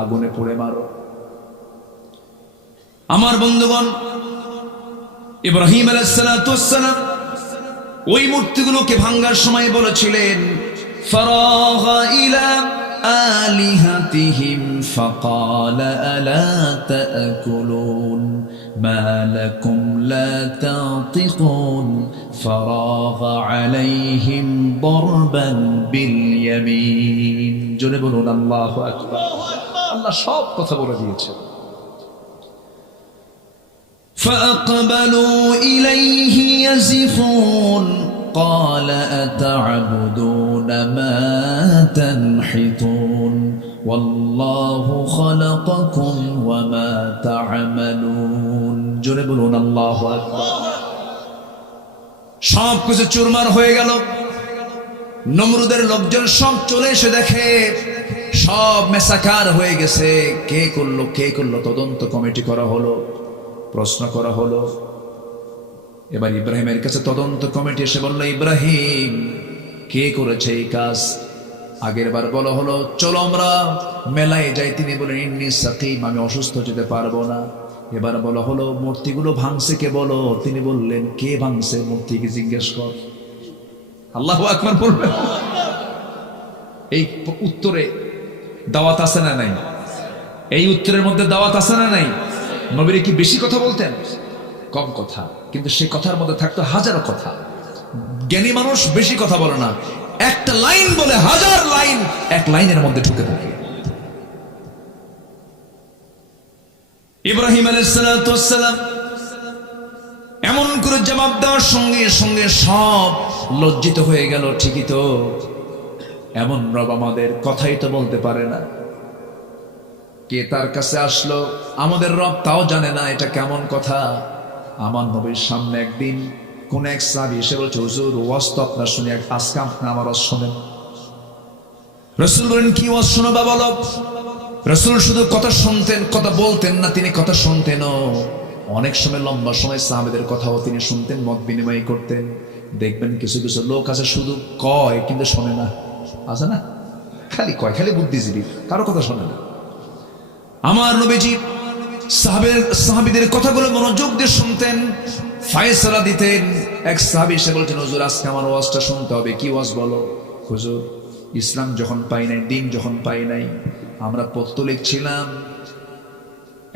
আগুনে পুড়ে মারো। আমার বন্ধুগণ, ইব্রাহিম আলাইহিস সালাম ওই মূর্তিগুলোকে ভাঙার সময় বলেছিলেন, ফারাগা ইলা আলিহাতিহিম ফাকালা আলা তাকুলুন মা লাকুম লা তাতিকুন ফারাগা আলাইহিম দরবান বিল ইয়ামিন। জোরে বলুন আল্লাহু আকবার। আল্লাহ সব কথা বলে দিয়েছে। فأقبلوا إليه يزفون قال أتعبدون ما تنحتون والله خلقكم وما تعملون। জোরে বলুন আল্লাহু আকবার। সব কিছু চুরমার হয়ে গেল। নমরুদের লোকজন সব চলে এসে দেখে সব মেসাকার হয়ে গেছে। কে করলো তদন্ত কমিটি করা হলো, প্রশ্ন করা হলো। এবার ইব্রাহিমের কাছে তদন্ত কমিটি এসে বলল, ইব্রাহিম কে করেছে এই কাজ? আগের বার বলা হলো চলো আমরা মেলায় যাই, তিনি বলেন ইন্নী সাকিম, আমি অসুস্থ, যেতে পারবো না। এবার বলা হলো মূর্তিগুলো ভাঙছে কে বলো, তিনি বললেন কে ভাঙছে মূর্তিকে জিজ্ঞেস কর। আল্লাহু আকবার বলবেন। এই উত্তরে দাওয়াত আছে না নাই? এই উত্তরের মধ্যে দাওয়াত আছে না নাই? নবীরে কি বেশি কথা বলতেন? কম কথা, কিন্তু সেই কথার মধ্যে থাকতো হাজারো কথা। জ্ঞানী মানুষ বেশি কথা বলে না, একটা লাইন বলে হাজার লাইন এক লাইনের মধ্যে ঢুকে থাকে। ইব্রাহিম আলাইহিস সালাম এমন করে জবাব দেওয়ার সঙ্গে সঙ্গে সব লজ্জিত হয়ে গেল। ঠিকই তো, এমন রব আমাদের, কথাই তো বলতে পারে না। কে তার কাছে আসলো আমাদের রব তাও জানে না, এটা কেমন কথা। আমার নবীর সামনে একদিন কোন এক সাহাবী এসে বলছে, হুজুর ওয়াজ তো আপনার শুনে, আজকে আপনি আমার ওয়াজ শোনেন। রাসূল বলেন, কি ওয়াজ শোনাবা বলো। রাসূল শুধু কথা শুনতেন, কথা বলতেন না, তিনি কথা শুনতেনও। অনেক সময় লম্বা সময় সাহাবীদের কথাও তিনি শুনতেন, মত বিনিময় করতেন। দেখবেন কিছু কিছু লোক আছে শুধু কয় কিন্তু শোনে না, আছে না? খালি কয়, খালি বুদ্ধিজীবী, কারো কথা শোনে না। আমার নবীজি সাহাবীদের কথাগুলো মনোযোগ দিয়ে শুনতেন, ফয়সালা দিতেন। এক সাহাবী এসে বলছেন, হুজুর আজকে আমার ওয়াজটা শুনতে হবে। কি ওয়াজ বলো। হুজুর, ইসলাম যখন পাই নাই, দিন যখন পাই নাই, আমরা পৌত্তলিক ছিলাম,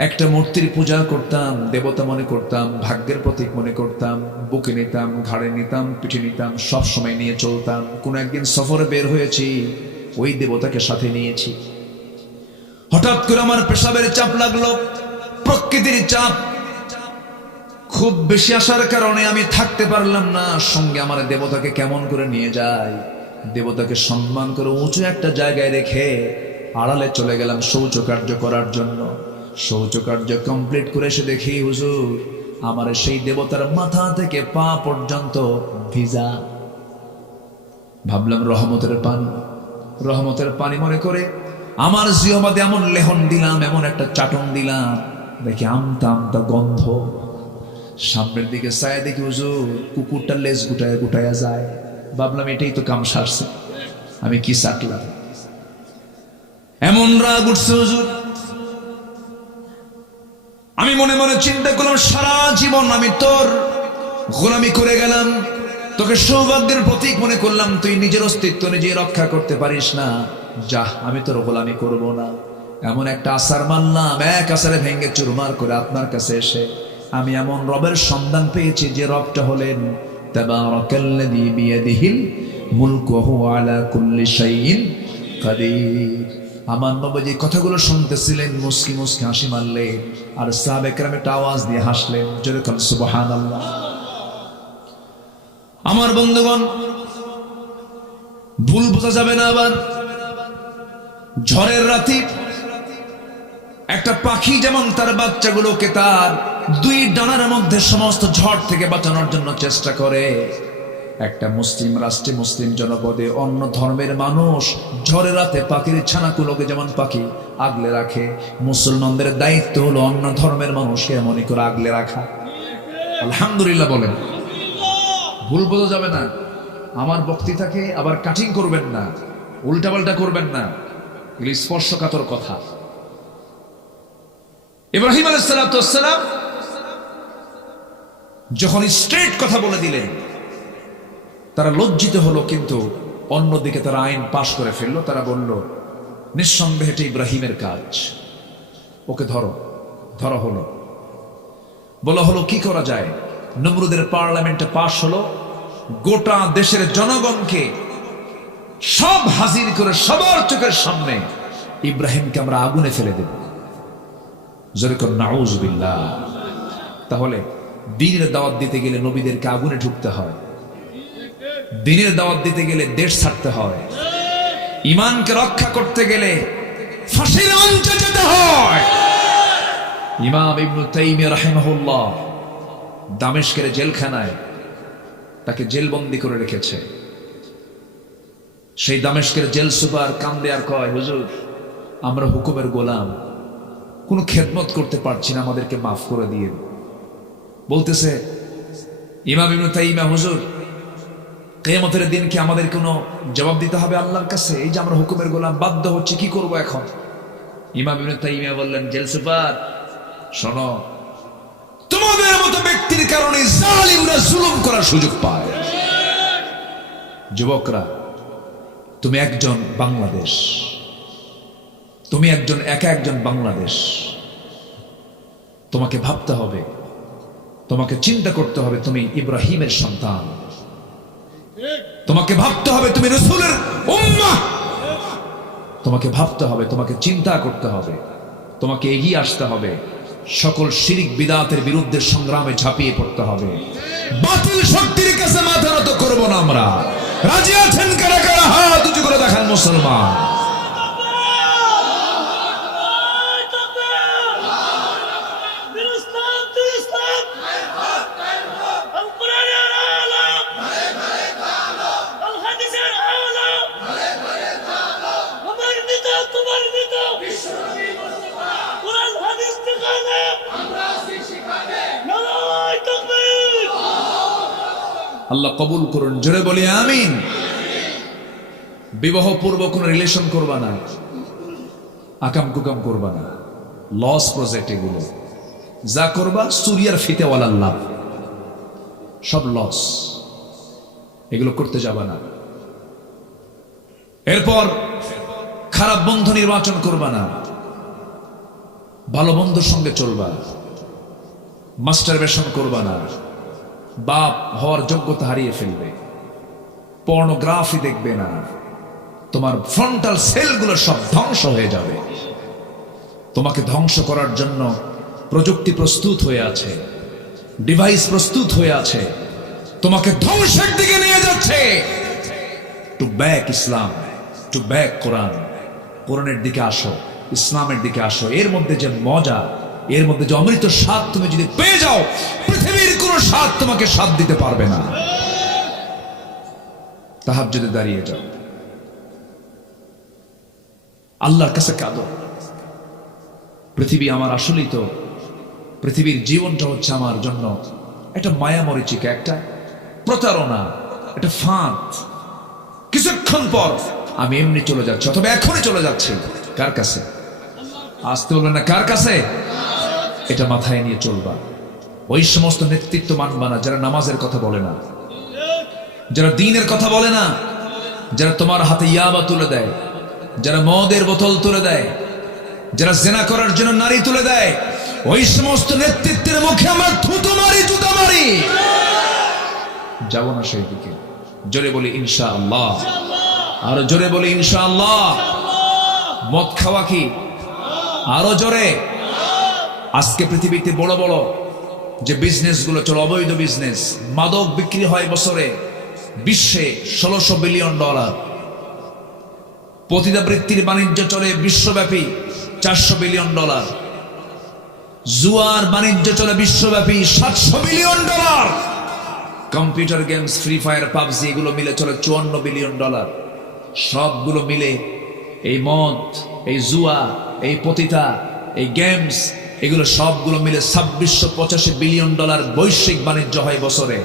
একটা মূর্তির পূজা করতাম, দেবতা মনে করতাম, ভাগ্যের প্রতীক মনে করতাম, বুকে নিতাম, ঘাড়ে নিতাম, পিঠে নিতাম, সব সময় নিয়ে চলতাম। কোন একদিন সফরে বের হয়েছি, ওই দেবতাকে সাথে নিয়েছি। হঠাৎ করে আমার পেশাবের চাপ লাগলো, প্রকৃতির চাপ খুব বেশি আসার কারণে আমি থাকতে পারলাম না। সঙ্গে আমার দেবতাকে কেমন করে নিয়ে যায়। দেবতাকে সম্মান করে উঁচু একটা জায়গায় রেখে আড়ালে চলে গেলাম শৌচকার্য করার জন্য। শৌচকার্য কমপ্লিট করে এসে দেখি, হুজুর আমার সেই দেবতার মাথা থেকে পা পর্যন্ত ভিজা। ভাবলাম রহমতের পানি, রহমতের পানি মনে করে আমার জিহ্বাতে এমন লেহন দিলাম, এমন একটা চাটন দিলাম, দেখি আমতা আমতা গন্ধ। সামনের দিকে চায় দেখি, হুজুর কুকুরটার লেজ গুটায় গুটায়া যায়। ভাবলাম এটাই তো কাম সারছে, আমি কি চাটলাম। এমন রাগ উঠছে হুজুর, আমি মনে মনে চিন্তা করলাম, সারা জীবন আমি তোর গোলামি করে গেলাম, তোকে সৌভাগ্যের প্রতীক মনে করলাম, তুই নিজের অস্তিত্ব নিজে রক্ষা করতে পারিস না, যা আমি তোর গোলামি করব না। এমন একটা আসার মানলাম, এক আসারে ভেঙ্গে চুরমার করে আপনার কাছে এসে আমি এমন রবের সন্ধান পেয়েছি যে রবটা হলেন তাবারাকাল্লাযী বিয়াদিহিল মুলকু ওয়া হুয়া আলা কুল্লি শাইইন কাদির। আমার নবীজি কথাগুলো শুনতেছিলেন, মুস্কি মুস্কি হাসি মারলেন, আর সাহাবে কেরাম একটা আওয়াজ দিয়ে হাসলেন, জোরে বলেন সুবহানাল্লাহ। আমার বন্ধুগণ, ভুল বোঝা যাবে না। আবার ঝড়ের রাতে একটা পাখি যেমন তার বাচ্চাগুলোকে তার দুই ডানার মধ্যে সমস্ত ঝড় থেকে বাঁচানোর জন্য চেষ্টা করে, একটা মুসলিম রাষ্ট্রে, মুসলিম জনপদে অন্য ধর্মের মানুষ ঝড়ের রাতে পাখির ছানাগুলোকে যেমন পাখি আগলে রাখে, মুসলমানদের দায়িত্ব হলো অন্য ধর্মের মানুষকে এমনই করে আগলে রাখা। আলহামদুলিল্লাহ বলেন। ভুল বোঝা যাবে না। আমার বক্তৃতাকে আবার কাটিং করবেন না, উল্টাপাল্টা করবেন না, এগুলি স্পর্শকাতর কথা। ইব্রাহিম আলাইহিস সালাতু ওয়াস সালাম যখন স্ট্রেট কথা বলে দিলেন, তারা লজ্জিত হলো, কিন্তু অন্যদিকে তারা আইন পাশ করে ফেললো। তারা বলল, নিঃসন্দেহে এটা ইব্রাহিমের কাজ, ওকে ধরো। ধরা হলো, বলা হলো কি করা যায়। নমরুদের পার্লামেন্টে পাশ হলো, গোটা দেশের জনগণকে সব হাজির করে সবার চোখের সামনে ইব্রাহিমকে আমরা আগুনে ফেলে দেব। যেরকম নাউজুবিল্লাহ। তাহলে দ্বীনের দাওয়াত দিতে গেলে নবীদেরকে আগুনে ঢুকতে হয়, দ্বীনের দাওয়াত দিতে গেলে দেশ ছাড়তে হয়, ঈমানকে রক্ষা করতে গেলে ফাঁসির মঞ্চে যেতে হয়। ইমাম ইবনে তাইমিয়া রাহিমাহুল্লাহ দামেস্কের জেলখানায় তাকে জেলবন্দি করে রেখেছে। সেই দামেস্কের জেল সুপার কান্দে আর কয়, হুজুর আমরা হুকুমের গোলাম, কোনো খেদমত করতে পারছি না, আমাদেরকে মাফ করে দিয়ে। বলতেছে ইমাম ইবনে তাইমিয়া, হুজুর কিয়ামতের দিন কি আমাদের কোনো জবাব দিতে হবে আল্লাহর কাছে? এই যে আমরা হুকুমের গোলাম, বাধ্য হচ্ছি, কি করব এখন? ইমাম ইবনে তাইমিয়া বললেন, জেল সুপার শোনো, তোমাদের মতো ব্যক্তির কারণে জালিমরা জুলুম করার সুযোগ পায়। যুবকরা, তুমি একজন বাংলাদেশ, তুমি একজন একা একজন বাংলাদেশ। তোমাকে ভাবতে হবে, তোমাকে চিন্তা করতে হবে, তুমি ইব্রাহিমের সন্তান। তোমাকে ভাবতে হবে তুমি রাসূলের উম্মাহ। তোমাকে ভাবতে হবে, তোমাকে চিন্তা করতে হবে, তোমাকে এগিয়ে আসতে হবে। সকল শিরিক বিদআতের বিরুদ্ধে সংগ্রামে ঝাঁপিয়ে পড়তে হবে। বাতিল শক্তির কাছে মাথা নত করব না আমরা। রাজি আছেন কারা কারা? হাত উঁচু করে দেখান মুসলমান। আল্লাহ কবুল করুন, জোরে বলি আমিন। বিবাহ পূর্ব কোন রিলেশন করবা না, আকাম কুকাম করবা না, লস প্রজেক্ট এগুলো যা করবা সুরিয়ার ফিতেওয়ালার লাভ, সব লস, এগুলো করতে যাবা না। এরপর খারাপ বন্ধু নির্বাচন করবা না, ভালো বন্ধুর সঙ্গে চলবা। মাস্টারবেশন করবা না, বাপ হওয়ার যোগ্যতা হারিয়ে ফেলবে। পর্নোগ্রাফি দেখবে না, তোমার ফ্রন্টাল সেলগুলো সব ধ্বংস হয়ে যাবে। তোমাকে ধ্বংস করার জন্য প্রযুক্তি প্রস্তুত হয়ে আছে, ডিভাইস প্রস্তুত হয়ে আছে, তোমাকে ধ্বংসের দিকে নিয়ে যাচ্ছে। To back Islam, to back Quran. কোরআনের দিকে আসো, ইসলামের দিকে আসো। এর মধ্যে যে মজা, এর মধ্যে যে অমৃত স্বাদ তুমি যদি পেয়ে যাও, পৃথিবীর কোন স্বাদ তোমাকে স্বাদ দিতে পারবে না। তাহাজ্জুদে দাঁড়িয়ে যাও, আল্লাহর কাছে কাঁদো। পৃথিবী আমার আসলেই তো, পৃথিবীর জীবনটা হচ্ছে আমার জন্য একটা মায়া মরিচিকা, একটা প্রতারণা, একটা ফাঁদ। কিছুক্ষণ পর আমি এমনি চলে যাচ্ছি, অথবা এখনই চলে যাচ্ছি। কার কাছে? আসতে বলবেন না, কার কাছে? এটা মাথায় নিয়ে চলবা। ওই সমস্ত নেতৃত্ব মানবা না যারা নামাজের কথা বলে না, যারা দ্বীনের কথা বলে না, যারা তোমার হাতে ইয়াবা তুলে দেয়, যারা মদের বোতল তুলে দেয়, যারা জেনা করার জন্য নারী তুলে দেয়। ওই সমস্ত নেতৃত্বের মুখে আমরা থুতু মারি, জুতা মারি। যাব না সেই দিকে। জোরে বলি ইনশাআল্লাহ, আর জোরে বলি ইনশাআল্লাহ। মদ খাওয়া কি? আরো জোরে। আজকে পৃথিবীতে বড় বড় যে বিজনেস গুলো চলে, অবৈধ বিজনেস, মাদক বিক্রি হয় বছরে বিশ্বে $1600 বিলিয়ন। পতিতাবৃত্তির বাণিজ্য চলে বিশ্বব্যাপী $400 বিলিয়ন। জুয়ার বাণিজ্য চলে বিশ্বব্যাপী $700 billion. Computer games, free fire, PUBG, এগুলো মিলে চলে $54 বিলিয়ন। সবগুলো মিলে এই মদ, এই জুয়া, এই পতিতা, এই গেমস, এগুলো সবগুলো মিলে $2685 বিলিয়ন বৈশ্বিক বাণিজ্য হয় বছরে।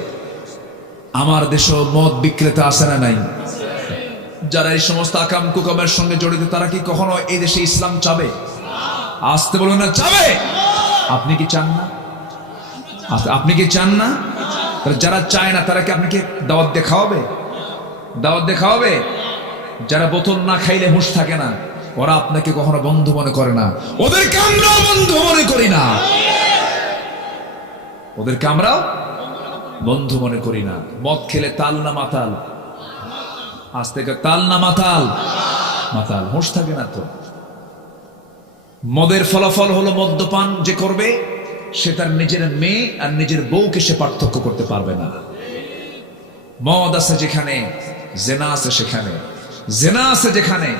আমার দেশেও মদ বিক্রেতা আছে না নাই? যারা এই সমস্ত আকাম কুকামের সঙ্গে জড়িত, তারা কি কখনো এই দেশে ইসলাম চাবে? আসতে বলুন না, চাবে? আপনি কি চান না? আপনি কি চান না? যারা চায় না তারা কি আপনাকে দাওয়াত দিয়ে খাওয়াবে? দাওয়াত দিয়ে খাওয়াবে? যারা বোতল না খাইলে হুঁশ থাকে না, ওরা আপনাকে কখনো বন্ধু মনে করে না। ওদেরকে আমরাও বন্ধু মনে করি না, ওদেরকে আমরাও বন্ধু মনে করি না। মদ খেলে তাল না মাতাল? আজ থেকে তাল না মাতাল? মাতাল। হুঁশ থাকে না তো। মদের ফলাফল হলো মদ্যপান যে করবে, সে তার নিজের মেয়ে আর নিজের বউকে সে পার্থক্য করতে পারবে না। মদ আছে যেখানে, জেনা আছে সেখানে, জেনা আছে যেখানে,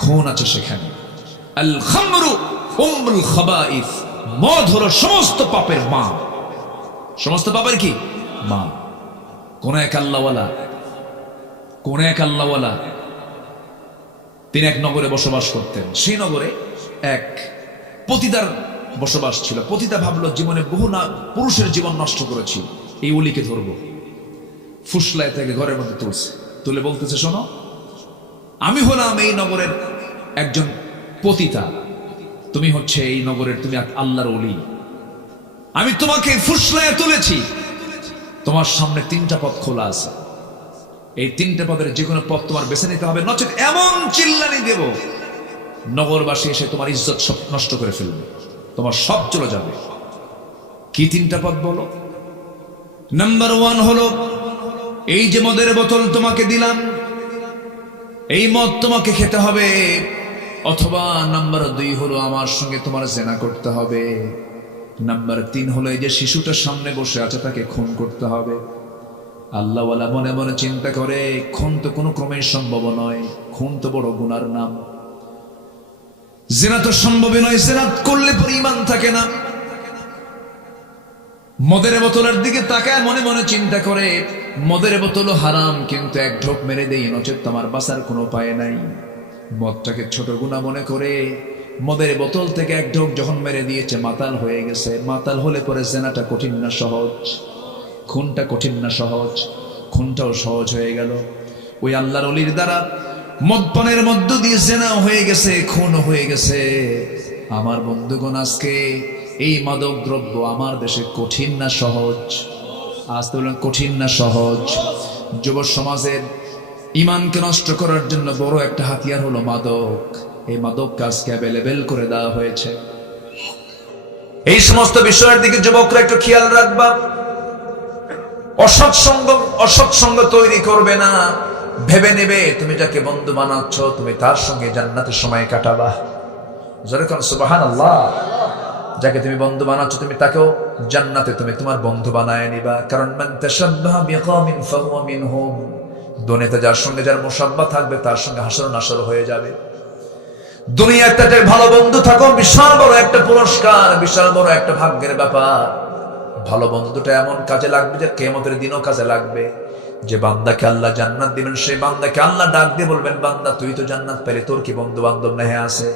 খুন আছে সেখানে। আল খামরু উম্মুল খাবাইস। মদ হলো সমস্ত পাপের মা। সমস্ত পাপের কি মা? কোন এক আল্লাহওয়ালা, কোন এক আল্লাহওয়ালা, তিনি এক নগরে বসবাস করতেন। সেই নগরে এক পতিতার বসবাস ছিল। পতিতা ভাবলো জীবনে বহু না পুরুষের জীবন নষ্ট করেছি, এই ওলিকে ধরবো। ফুসলায় থেকে ঘরের মধ্যে তুলছে, তুলে বলতেছে, শোনো, আমি হলাম এই নগরের একজন পতিতা, তুমি হচ্ছে এই নগরের, তুমি আল্লাহর ওলি। আমি তোমাকে ফুসলায় তুলেছি, তোমার সামনে 3টা পথ খোলা আছে। এই 3টে পদের যে কোনো পথ তোমার বেছে নিতে হবে, নচেত এমন চিল্লানি দেব নগরবাসী এসে তোমার ইজ্জত সব নষ্ট করে ফেলবে, তোমার সব চলে যাবে। কি 3টা পথ বলো? নাম্বার 1 হলো, এই যে মদের বোতল তোমাকে দিলাম, এই মদ তোমাকে খেতে হবে। অথবা নাম্বার 2 হলো, আমার সঙ্গে তোমার জেনা করতে হবে। নাম্বার 3 হলো এই যে শিশুটার সামনে বসে আছে তাকে খুন করতে হবে। আল্লাহওয়ালা মনে মনে চিন্তা করে খুন তো কোনো ক্রমে সম্ভব নয়, খুন তো বড় গুনার নাম, জিনা তো সম্ভবই নয়, জিনা করলে পরে ঈমান থাকে না। মদের বোতলের দিকে তাকায় মনে মনে চিন্তা করে মদের বোতল হারাম, কিন্তু এক ঢোক মেরে দেই নচেত তোমার বাঁচার কোনো উপায় নাই। মদটাকে ছোট গুনাহ মনে করে মদের বোতল থেকে এক ঢোক যখন মেরে দিয়েছে মাতাল হয়ে গেছে। মাতাল হলে পরে জেনাটা কঠিন না সহজ, খুনটা কঠিন না সহজ, খুনটাও সহজ হয়ে গেল। ওই আল্লাহর ওলির দ্বারা মদপানের মধ্য দিয়ে জেনা হয়ে গেছে, খুন হয়ে গেছে। আমার বন্ধুগণ, আজকে এই মাদক দ্রব্য আমার দেশে কঠিন না সহজ? আজ তো বলেন কঠিন না সহজ? যুব সমাজের ঈমানকে নষ্ট করার জন্য বড় একটা হাতিয়ার হলো মাদক। এই মাদককে আজকে অ্যাভেলেবেল করে দেওয়া হয়েছে। এই সমস্ত বিষয়ের দিকে যুবকরা একটু খেয়াল রাখবা। অসৎসঙ্গ তৈরি করবে না। ভেবে নেবে তুমি যাকে বন্ধু বানাচ্ছ তুমি তার সঙ্গে জান্নাতের সময় কাটাবা। যেরকম সুবহানাল্লাহ, যাকে তুমি বন্ধু বানাচ্ছ তুমি তাকেও জান্নাতে তুমি তোমার বন্ধু বানায় নিবা। কারণ মান তাশাব্বাহা বিকওমিন ফাহুয়া মিনহুম, দুনিয়াতে যার সঙ্গে যার মুশাব্বা থাকবে তার সঙ্গে হাসর নাসর হয়ে যাবে। দুনিয়াতে একটা ভালো বন্ধু থাকো বিশাল বড় একটা পুরস্কার, বিশাল বড় একটা ভাগ্যের ব্যাপার। ভালো বন্ধুটা এমন কাজে লাগবে যে কিয়ামতের দিনও কাজে লাগবে। যে বান্দাকে আল্লাহ জান্নাত দিবেন সেই বান্দাকে আল্লাহ ডাক দিয়ে বলবেন, বান্দা তুই তো জান্নাত পেলে, তোর কি বন্ধু বান্ধব নেহে আছে?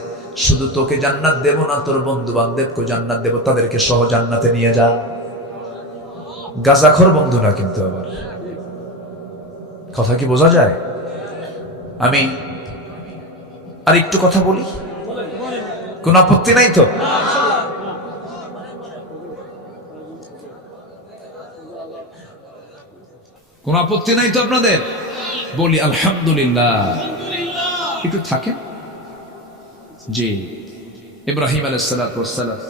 শুধু তোকে জান্নাত দেব না, তোর বন্ধু বান্ধবকে জান্নাত দেব, তাদেরকে সহ জান্নাতে নিয়ে যা। গাঁজাখোর বন্ধু না কিন্তু। আবার কথা কি বোঝা যায়? আমি আর একটু কথা বলি, কোন আপত্তি নাই তো? কোন আপত্তি নাই তো আপনাদের? বলি আলহামদুলিল্লাহ। একটু থাকেন। জি, ইব্রাহিম আলাইহিস সালাম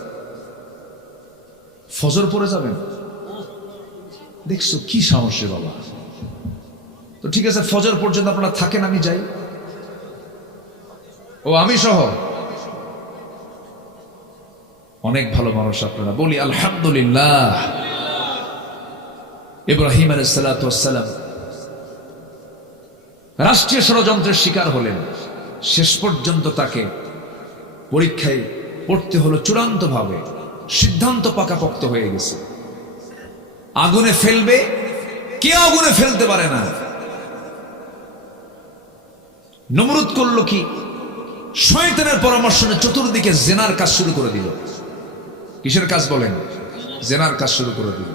ফজর পড়ে যাবেন, দেখছো কি সাহসে বাবা। তো ঠিক আছে, ফজর পর্যন্ত আপনারা থাকেন, আমি যাই। ও আমি সহ অনেক ভালো মানুষ আপনারা। বলি আলহামদুলিল্লাহ। ইব্রাহিম আলাইহিস সালাম রাষ্ট্রীয় ষড়যন্ত্রের শিকার হলেন। শেষ পর্যন্ত তাকে পরীক্ষায় পড়তে হলো চূড়ান্ত ভাবে। সিদ্ধান্ত পাকাপোক্ত হয়ে গেছে, আগুনে ফেলবে। কে আগুনে ফেলতে পারে না? নমরুদ করলো কি? শয়তানের পরামর্শ নিয়ে চতুর্দিকে জেনার কাজ শুরু করে দিল। কিসের কাজ বলেন? জেনার কাজ শুরু করে দিল।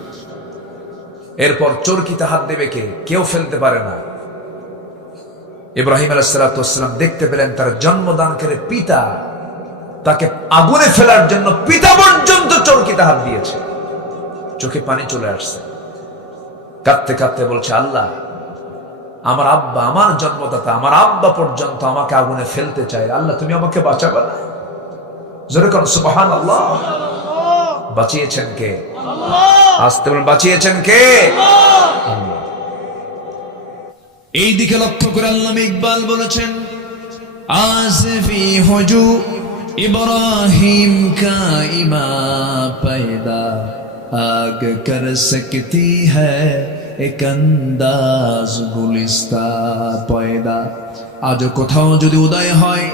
এরপর চরকিতে হাত দেবে কে? কেউ ফেলতে পারে না। ইব্রাহিম আলাইহিস সালাম দেখতে পেলেন তার জন্মদানকারী পিতা তাকে আগুনে ফেলার জন্য পিতা পর্যন্ত চরকিতে হাত দিয়েছে। চোখে পানি চলে আসছে, কাঁদতে কাঁদতে বলছে, আল্লাহ, আমার আব্বা, আমার জন্মদাতা, আমার আব্বা পর্যন্ত আমাকে আগুনে ফেলতে চায়, আল্লাহ তুমি আমাকে বাঁচাবে না? যেরকম সুবহানাল্লাহ। বাঁচিয়েছেন কে? আসতে বলেন, বাঁচিয়েছেন কে? এই দিকে লক্ষ্য করে আল্লামা ইকবাল বলেছেন, আসফি হুজু ইব্রাহিম কা ইমা पैदा आग कर सकती है एक अंदाज गुलिस्ता पैदा। আজ কোথাও যদি উদয় হয়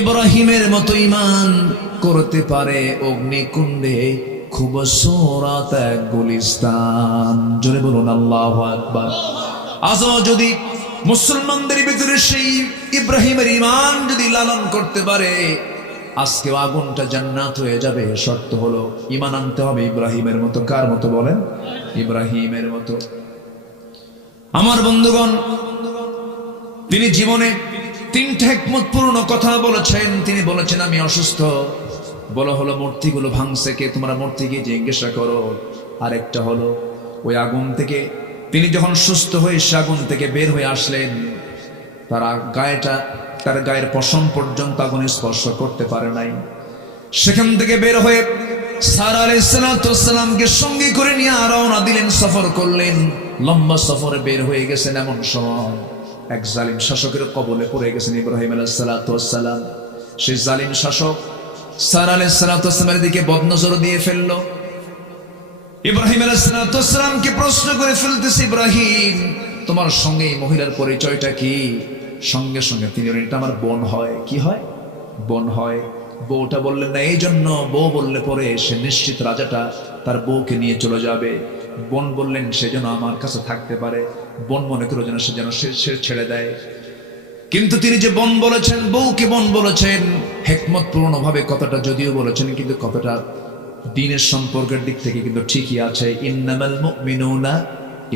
ইব্রাহিমের মতো ঈমান করতে পারে অগ্নিকুণ্ডে খুবসুরত এক গুলিস্তান। জোরে বলুন আল্লাহু আকবার। আজও যদি মুসলমানদের ভিতরে সেই ইব্রাহিমের ঈমান যদি লালন করতে পারে, আজকে আগুনটা জান্নাত হয়ে যাবে। শর্ত হলো ঈমান আনতে হবে ইব্রাহিমের মতো। কার মতো বলেন? ইব্রাহিমের মতো। আমার বন্ধুগণ, তিনি জীবনে তিনটা হিকমতপূর্ণ কথা বলেছেন। তিনি বলেছেন, আমি অসুস্থ। বলা হলো মূর্তিগুলো ভাঙছে কে? তোমরা মূর্তিকে জিজ্ঞাসা করো। আরেকটা হলো ওই আগুন থেকে তিনি যখন সুস্থ হয়ে সে আগুন থেকে বের হয়ে আসলেন, তার গায়ের পশম পর্যন্ত আগুনে স্পর্শ করতে পারে নাই। সেখান থেকে বের হয়ে সারা আলাইহিস সালামকে সঙ্গে করে নিয়ে রওনা দিলেন, সফর করলেন। লম্বা সফরে বের হয়ে গেছেন, এমন সময় এক জালিম শাসকের কবলে পড়ে গেছেন ইব্রাহিম আলাইহিস সালাম। সেই জালিম শাসক সারা আলাইহিস সালাতু ওয়াস সালামের দিকে বদনজর দিয়ে ফেললো। ইব্রাহিম আলাইহিস সালাতু ওয়াস সালামকে প্রশ্ন করে ফেলতেছে, ইব্রাহিম তোমার সঙ্গে এই মহিলার পরিচয়টা কি? সঙ্গে সঙ্গে তিনি বললেন, এটা আমার বোন হয়। কি হয়? বোন হয়। বউটা বললেন না, এই জন্য বউ বললে পরে সে নিশ্চিত রাজাটা তার বউকে নিয়ে চলে যাবে। বোন বললেন সে যেন আমার কাছে থাকতে পারে, বোন মনে করে যেন সে ছেড়ে দেয়। কিন্তু তিনি যে বোন বলেছেন, বউকে বোন বলেছেন, হিকমতপূর্ণ ভাবে কথাটা যদিও বলেছেন, কিন্তু কথাটা দ্বীনের সম্পর্কের দিক থেকে কিন্তু ঠিকই আছে। ইন্নামাল মুমিনুনা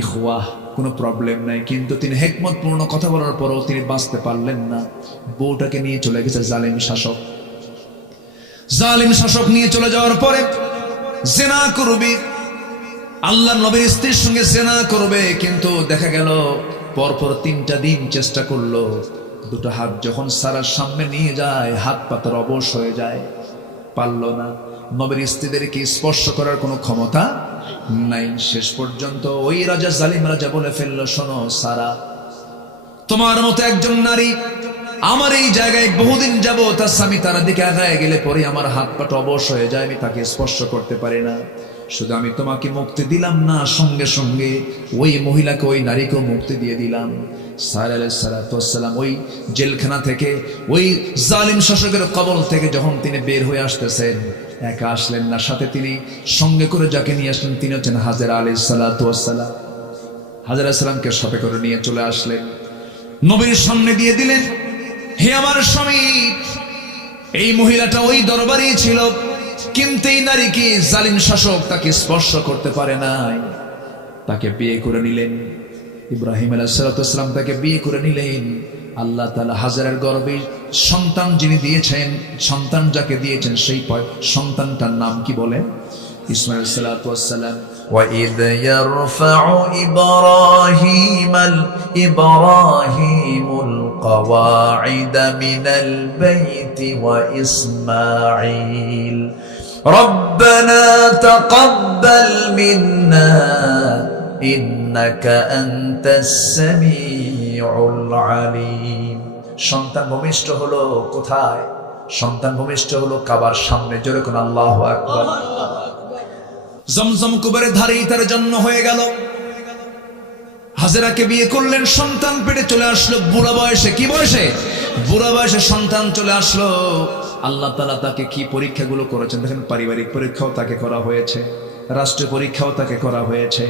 ইখওয়াহ, কোনো প্রবলেম নাই। কিন্তু তিনি হিকমতপূর্ণ কথা বলার পরও তিনি বাঁচতে পারলেন না। বউটাকে নিয়ে চলে গেছে জালিম শাসক। জালিম শাসক নিয়ে চলে যাওয়ার পরে জেনা করবে, আল্লাহর নবীর স্ত্রীর সঙ্গে জেনা করবে। কিন্তু দেখা গেল পরপর 3টা দিন চেষ্টা করলো, দুটো হাত যখন সারার সামনে নিয়ে যায় হাত পাতার অবশ হয়ে যায়, পারলো না। নবীর স্ত্রীদেরকে স্পর্শ করার কোনো ক্ষমতা নাই। শেষ পর্যন্ত ওই রাজা, জালিম রাজা বলে ফেললো, শোনো সারা, তোমার মতো একজন নারী আমার এই জায়গায় বহুদিন যাব, তার স্বামী তার দিকে আগায় গেলে পরে আমার হাত পাটা অবশ হয়ে যায়, আমি তাকে স্পর্শ করতে পারি না। শুধু আমি তোমাকে মুক্তি দিলাম না, সঙ্গে সঙ্গে ওই মহিলাকে, ওই নারীকেও মুক্তি দিয়ে দিলাম। সারা আলাইহিস সালাতু ওয়াস সালাম ওই জেলখানা থেকে, ওই জালিম শাসকের কবল থেকে যখন তিনি বের হয়ে আসতেছেন, একা আসলেন না, সাথে তিনি সঙ্গে করে যাকে নিয়ে আসলেন তিনি হচ্ছেন হাজেরা আলাইহিস সালাতু ওয়াস সালাম। হাজেরা সালামকে সাথে করে নিয়ে চলে আসলেন, নবীর সামনে দিয়ে দিলেন, হে আমার স্বামী, এই মহিলাটা ওই দরবারেই ছিল, কিন্তু এই নারীকে জালিম শাসক তাকে স্পর্শ করতে পারে নাই, তাকে বিয়ে করে নিলেন। ইব্রাহিম আলাইহিস সালাতু ওয়াস সালাম তাকে বিয়ে করে নিলেন। আল্লাহ তাআলা হাজেরার গর্ভে সন্তান যিনি দিয়েছেন, সন্তান যাকে দিয়েছেন সেই সন্তানটার নাম কি বলেন? ইসমাঈল আলাইহিস সালাতু ওয়াস সালাম। وَإِذْ يَرْفَعُ إِبْرَاهِيمُ الْقَوَاعِدَ مِنَ الْبَيْتِ وَإِسْمَاعِيلُ رَبَّنَا تَقَبَّلْ مِنَّا إِنَّكَ أَنْتَ السَّمِيعُ الْعَلِيمُ। সন্তান ভূমিষ্ঠ হলো কোথায়? সন্তান ভূমিষ্ঠ হলো কাবার সামনে। জোরে কোন আল্লাহু আকবার। জমজম কুবরের ধারেই তার জন্ম হয়ে গেল। হাজেরাকে বিয়ে করলেন, সন্তান পেটে চলে আসলো বুড়া বয়সে। কি বয়সে? বুড়া বয়সে সন্তান চলে আসলো। আল্লাহ তাআলা তাকে কি পরীক্ষাগুলো করেছেন দেখেন। পারিবারিক পরীক্ষাও তাকে করা হয়েছে, রাষ্ট্রীয় পরীক্ষাও তাকে করা হয়েছে।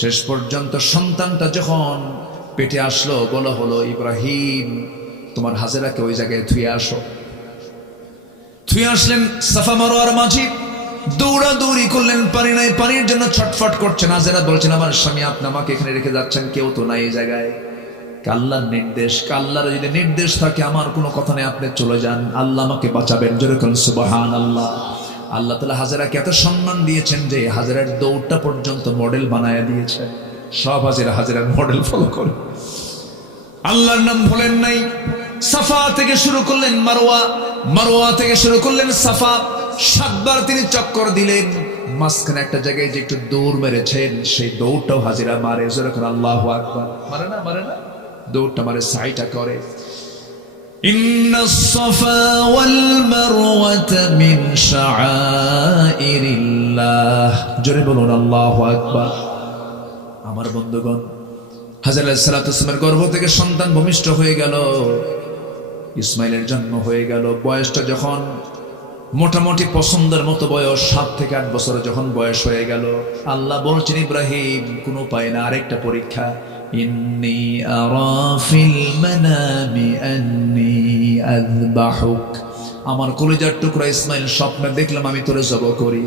শেষ পর্যন্ত সন্তানটা যখন পেটে আসলো, বলা হলো, ইব্রাহিম তোমার হাজেরাকে ওই জায়গায় থুয়ে আসো। থুয়ে আসলেন সাফা মারওয়ার মাঝে, দৌড়াদৌড়ি করলেন, পানি নাই, পানির জন্য ছটফট করছেন। হাজেরা বলছেন, আমার স্বামী আপনি আমাকে এখানে রেখে যাচ্ছেন, কেউ তো নাই এই জায়গায়। আল্লাহর নির্দেশ, আল্লাহর যদি নির্দেশ থাকে আমার কোনো কথা নেই, আপনি চলে যান, আল্লাহ আমাকে বাঁচাবেন। জোরে বলুন সুবহানাল্লাহ। আল্লাহ তাআলা হাজেরাকে এত সম্মান দিয়েছেন যে হাজেরার দৌড়টা পর্যন্ত মডেল বানায়া দিয়েছেন। সব হাজেরার মডেল ফলো করে। আল্লাহর নাম ভুলেন নাই। সাফা থেকে শুরু করলেন মারওয়া, মারওয়া থেকে শুরু করলেন সাফা। 7 বার তিনি চক্কর দিলেন। মাঝখানে একটা জায়গায় যে একটু দৌড় মেরেছেন, সেই দৌড়টাও হাজিরা মারে। জোরে করে আল্লাহু আকবার। মারে না, মারে না, দৌড়টা মারে, সাইটা করে। ইন্নাস সাফা ওয়াল মারওয়াতা মিন শাআইরিল্লাহ। জোরে বলুন আল্লাহু আকবার। আমার বন্ধুগণ, হাজেরা আলাইহিস সালাতু ওয়াস সালামের গর্ভ থেকে সন্তান ভূমিষ্ঠ হয়ে গেল, ইসমাইলের জন্ম হয়ে গেল। বয়সটা যখন মোটামুটি পছন্দের মতো বয়স, 7 থেকে 8 বছর যখন বয়স হয়ে গেল, আল্লাহ বলছেন, ইব্রাহিম কোনো উপায় না, আরেকটা পরীক্ষা। ইন্নী আরা ফিল মানামি আন্নী আযবাহুক। আমার কলিজার টুকরা ইসমাইল, স্বপ্নে দেখলাম আমি তোরে জবাই করি।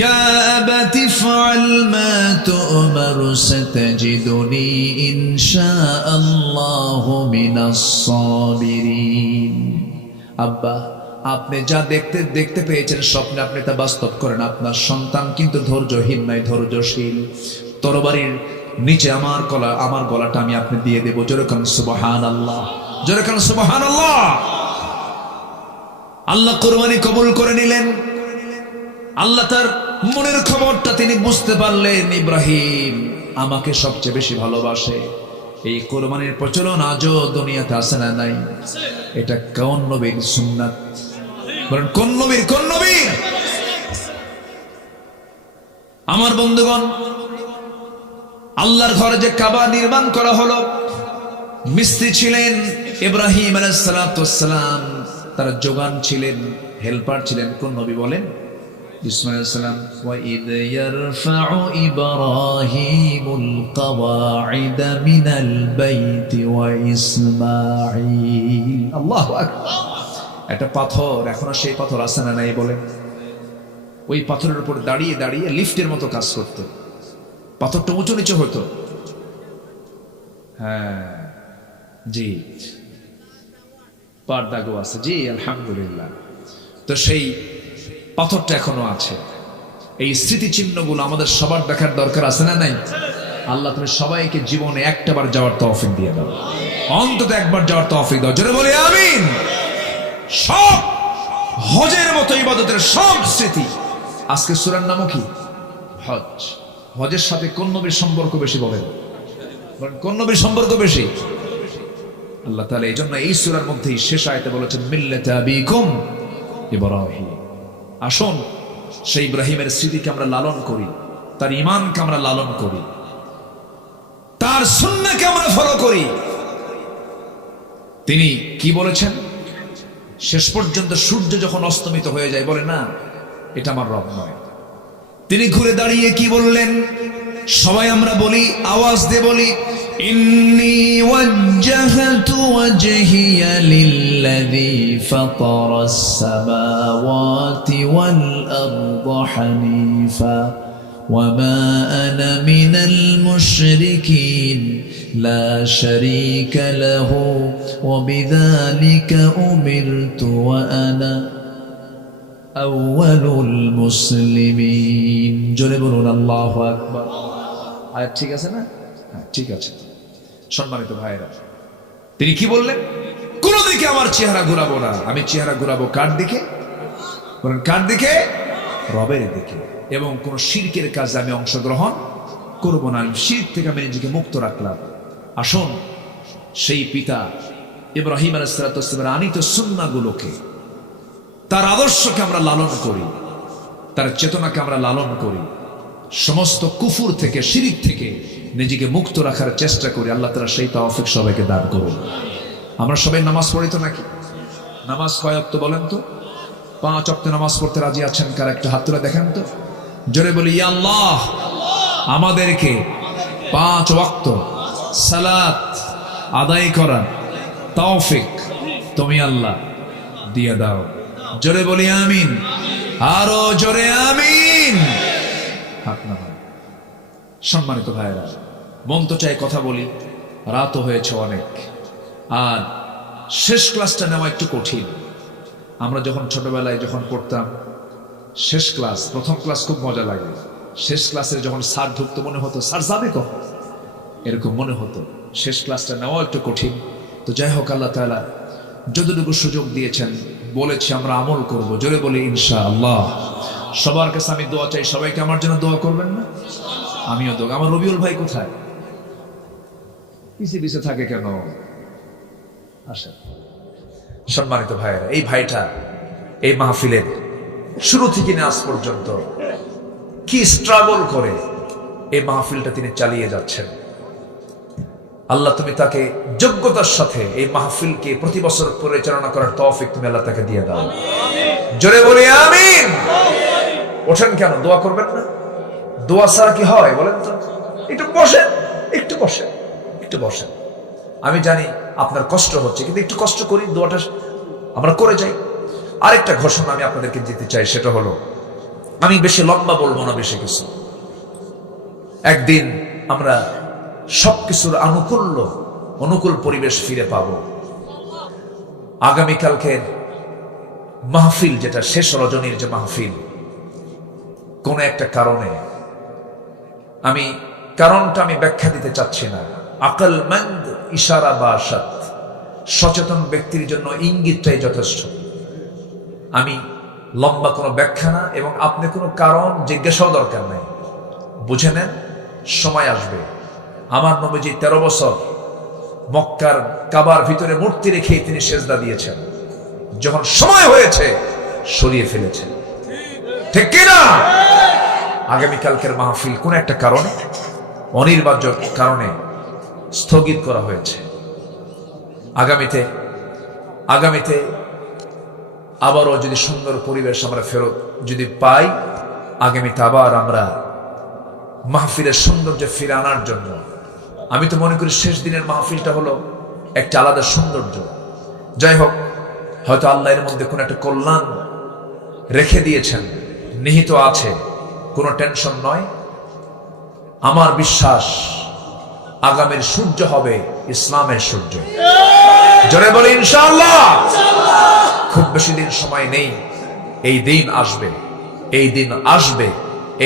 ইয়া আবাতি ফাআল মা তু'মারু সাতাজিদুনি ইনশাআল্লাহু মিনাস সাবিরিন। আব্বা, আপনি যা দেখতে পেয়েছেন স্বপ্নে, আপনি তা বাস্তব করেন। আপনার সন্তান কিন্তু ধৈর্যহীন নয়, ধৈর্যশীল। তরবারির নিচে আমার গলাটা আমি আপনি দিয়ে দেবো। জোরে কান সুবহানাল্লাহ, জোরে কান সুবহানাল্লাহ। আল্লাহ কুরবানি কবুল করে নিলেন। আল্লাহ তার মনের খবরটা তিনি বুঝতে পারলেন, ইব্রাহিম আমাকে সবচেয়ে বেশি ভালোবাসে। এই কুরবানির প্রচলন আজও দুনিয়াতে আছে না নাই? এটা কোন নবীর সুন্নাত? বলেন কোন নবীর? কোন নবীর? আমার বন্ধুগণ, আল্লাহর ঘরে যে কাবা নির্মাণ করা হলো, মিস্ত্রি ছিলেন ইব্রাহিম আলাইহিস সালাতু ওয়াস সালাম, তার যোগান ছিলেন, হেল্পার ছিলেন কোন নবী বলেন? ইসমাঈল আলাইহিস সালাম। ওয়া ইদ ইয়ারফাউ ইব্রাহিমুল কাওয়াইদা মিনাল বাইতি ওয়া ইসমাঈল। আল্লাহু আকবার। একটা পাথর, এখনো সেই পাথর আছে না নাই বলেন? ওই পাথরের উপর দাঁড়িয়ে দাঁড়িয়ে লিফটের মতো কাজ করতো, পাথরটা উঁচু নিচু হতো। হ্যাঁ জি, পারদাগো আছে জি, আলহামদুলিল্লাহ। তো সেই পাথরটা এখনো আছে। এই স্মৃতিচিহ্নগুলো আমাদের সবার দেখার দরকার আছে না নাই? আল্লাহ তুমি সবাইকে জীবনে একটাবার যাওয়ার তৌফিক দিয়ে দাও, অন্তত একবার যাওয়ার তৌফিক দাও। জোরে বলি আমিন। সব হজের মতো ইবাদতের সব স্মৃতি। আজকে সূরার নামও কি? হজ। হজের সাথে কোন নবীর সম্পর্ক বেশি বলেন? কোন নবীর সম্পর্ক বেশি? আল্লাহ তাআলা এই জন্য এই সূরার মধ্যেই শেষ আয়াতে বলেছেন মিল্লাতা আবিকুম ইব্রাহিম। আসুন সেই ইব্রাহিমের স্মৃতিকে আমরা লালন করি, তার ঈমানকে আমরা লালন করি, তার সুন্নাহকে আমরা ফলো করি। তিনি কি বলেছেন? শেষ পর্যন্ত সূর্য যখন অস্তমিত হয়ে যায় বলে না এটা আমার রব নয়। তিনি ঘুরে দাঁড়িয়ে কি বললেন? সবাই আমরা বলি, আওয়াজ দিয়ে বলি, ইন্নী ওয়াজ্জাহতু ওয়াজহিয়া লিল্লাযী ফাতারাস সামাওয়াতি ওয়াল আরদা হানিফা ওয়ামা আনা মিনাল মুশরিকিন লা শারীকা লাহু ওয়া বিযালিকা উমিরতু ওয়া আনা আউয়ালুল মুসলিমিন। জোরে বলুন আল্লাহু আকবার। আয়াত ঠিক আছে না? হ্যাঁ ঠিক আছে। সম্মানিত ভাইরা, তিনি কি বললেন? কোন দিকে আমার চেহারা ঘুরাবো না, আমি চেহারা ঘুরাবো কার দিকে? বলেন কার দিকে? রবের দিকে। এবং কোন শিরকের কাজে আমি অংশগ্রহণ করব না, শিরক থেকে আমি নিজেকে মুক্ত রাখলাম। আসুন সেই পিতা ইব্রাহিম আলাইহিস সালাতু ওয়াস সালামের আনিত সুন্নাহগুলোকে, তার আদর্শকে আমরা লালন করি, তার চেতনাকে আমরা লালন করি, সমস্ত কুফুর থেকে, শিরিক থেকে নিজেকে মুক্ত রাখার চেষ্টা করি। আল্লাহ তাআলা সেই তৌফিক সবাইকে দান করুন। আমরা সবাই নামাজ পড়ি তো নাকি? নামাজ কয় ওয়াক্ত বলেন তো? 5 ওয়াক্ত নামাজ পড়তে রাজি আছেন কার? একটা হাত তুলে দেখেন তো। জোরে বলি ইয়া আল্লাহ, আমাদেরকে 5 ওয়াক্ত সালাত আদায় করার তৌফিক তুমি আল্লাহ দিয়ে দাও। জোরে বলি আমিন। আরো জোরে আমিন। হাত নামান। সম্মানিত ভাইরা, মন তো চাই কথা বলি, রাতও হয়েছে অনেক, আর শেষ ক্লাসটা নেওয়া একটু কঠিন। আমরা যখন ছোটবেলায় যখন পড়তাম শেষ ক্লাস, প্রথম ক্লাস খুব মজা লাগে। শেষ ক্লাসে যখন স্যার ঢুকতো মনে হতো স্যার যাবে কখন, এরকম মনে হতো। শেষ ক্লাসটা নেওয়া একটু কঠিন। তো যাই হোক, আল্লাহ তাআলা যতটুকু সুযোগ দিয়েছেন বলেছি আমরা আমল করব। জোরে বলি ইনশাআল্লাহ। সবার কাছে আমি দোয়া চাই, সবাইকে আমার জন্য দোয়া করবেন না? আমিও দোয়া। আমার রবিউল ভাই কোথায়? পিছে পিছে থাকে কেন? আসেন। সম্মানিত ভাইয়েরা, এই ভাইটা এই মাহফিলের শুরু থেকে আজ পর্যন্ত কি স্ট্রাগল করে এই মাহফিলটা তিনি চালিয়ে যাচ্ছেন। আল্লাহ তুমি তাকে যোগ্যতার সাথে এই মাহফিলকে প্রতি বছর পরিচালনা করার তৌফিক তুমি আল্লাহ তাকে দিয়ে দাও। জোরে বলি আমিন। ওঠেন কেন? দোয়া করবেন না? দোয়া ছাড়া কি হয় বলেন তো? একটু বসেন, একটু বসেন, একটু বসেন। আমি জানি আপনার কষ্ট হচ্ছে, কিন্তু একটু কষ্ট করি, দোয়াটা আমরা করে যাই। আরেকটা ঘোষণা আমি আপনাদেরকে দিতে চাই, সেটা হলো, আমি বেশি লম্বা বলবো না, বেশি কিছু। একদিন আমরা সবকিছুর অনুকূল পরিবেশ ফিরে পাব। আগামীকালকে মাহফিল, যেটা শেষ রজনীর যে মাহফিল, কোন একটা কারণে, আমি কারণটা আমি ব্যাখ্যা দিতে চাচ্ছি না। আকলমন্দ ইশারা বাসাত, সচেতন ব্যক্তির জন্য ইঙ্গিতটাই যথেষ্ট। আমি লম্বা কোনো ব্যাখ্যা না, এবং আপনি কোনো কারণ জিজ্ঞাসাও দরকার নেই। বুঝে নেন, সময় আসবে। আমার নবীজি 13 বছর মক্কার কাবার ভিতরে মূর্তি রেখে তিনি সেজদা দিয়েছেন। যখন সময় হয়েছে, সরিয়ে ফেলেছেন, ঠিক কিনা? আগামীকালকের মাহফিল কোন একটা কারণে, অনিবার্য কারণে স্থগিত করা হয়েছে। আগামীতে আবারও যদি সুন্দর পরিবেশ আমরা ফেরত যদি পাই, আগামীতে আবার আমরা মাহফিলের সৌন্দর্য ফিরে আনার জন্য, আমি তো মনে করি শেষ দিনের মাহফিলটা হলো একটা আলাদা সৌন্দর্য। যাই হোক, হয়তো আল্লাহ এর মধ্যে কোনো একটা কল্যাণ রেখে দিয়েছেন, নিহিত আছে, কোনো টেনশন নয়। আমার বিশ্বাস আগামীর সূর্য হবে ইসলামের সূর্য। জোরে বলি ইনশাআল্লাহ। খুব বেশি দিন সময় নেই, এই দিন আসবে, এই দিন আসবে,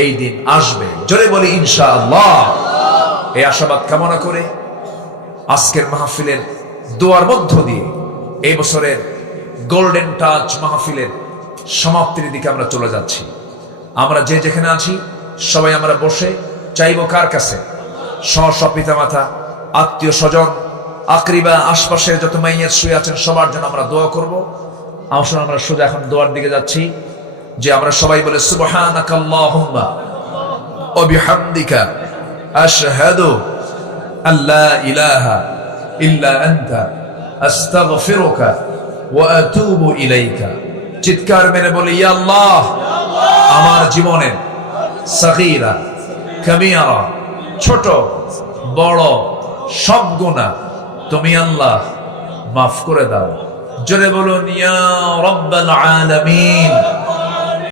এই দিন আসবে। জোরে বলি ইনশাআল্লাহ। এই আশাবাদ কামনা করে আজকের মাহফিলের দোয়ার মধ্য দিয়ে এই বছরের গোল্ডেন টাচ মাহফিলের সমাপ্তির দিকে আমরা চলে যাচ্ছি। আমরা যে যেখানে আছি সবাই আমরা বসে চাইবো কার কাছে? পিতা মাতা, আত্মীয় স্বজন, আকরিবা, আশপাশের যত মাইয়াত শুয়ে আছেন সবার জন্য আমরা দোয়া করব। আসলে আমরা সোজা এখন দোয়ার দিকে যাচ্ছি, যে আমরা সবাই বলে সুবহানাকা আল্লাহুম্মা ওয়া বিহামদিকা আশহাদু আল্লা ইলাহা ইল্লা আনতা আস্তাগফিরুকা ওয়া আতুবু ইলাইকা। চিৎকার মেরে বলি, ইয়া আল্লাহ, আমার জীবনের সগীরা কবিরা, ছোট বড় সব গুনাহ তুমি আল্লাহ মাফ করে দাও। জোরে বলুন ইয়া রাব্বাল আলামিন।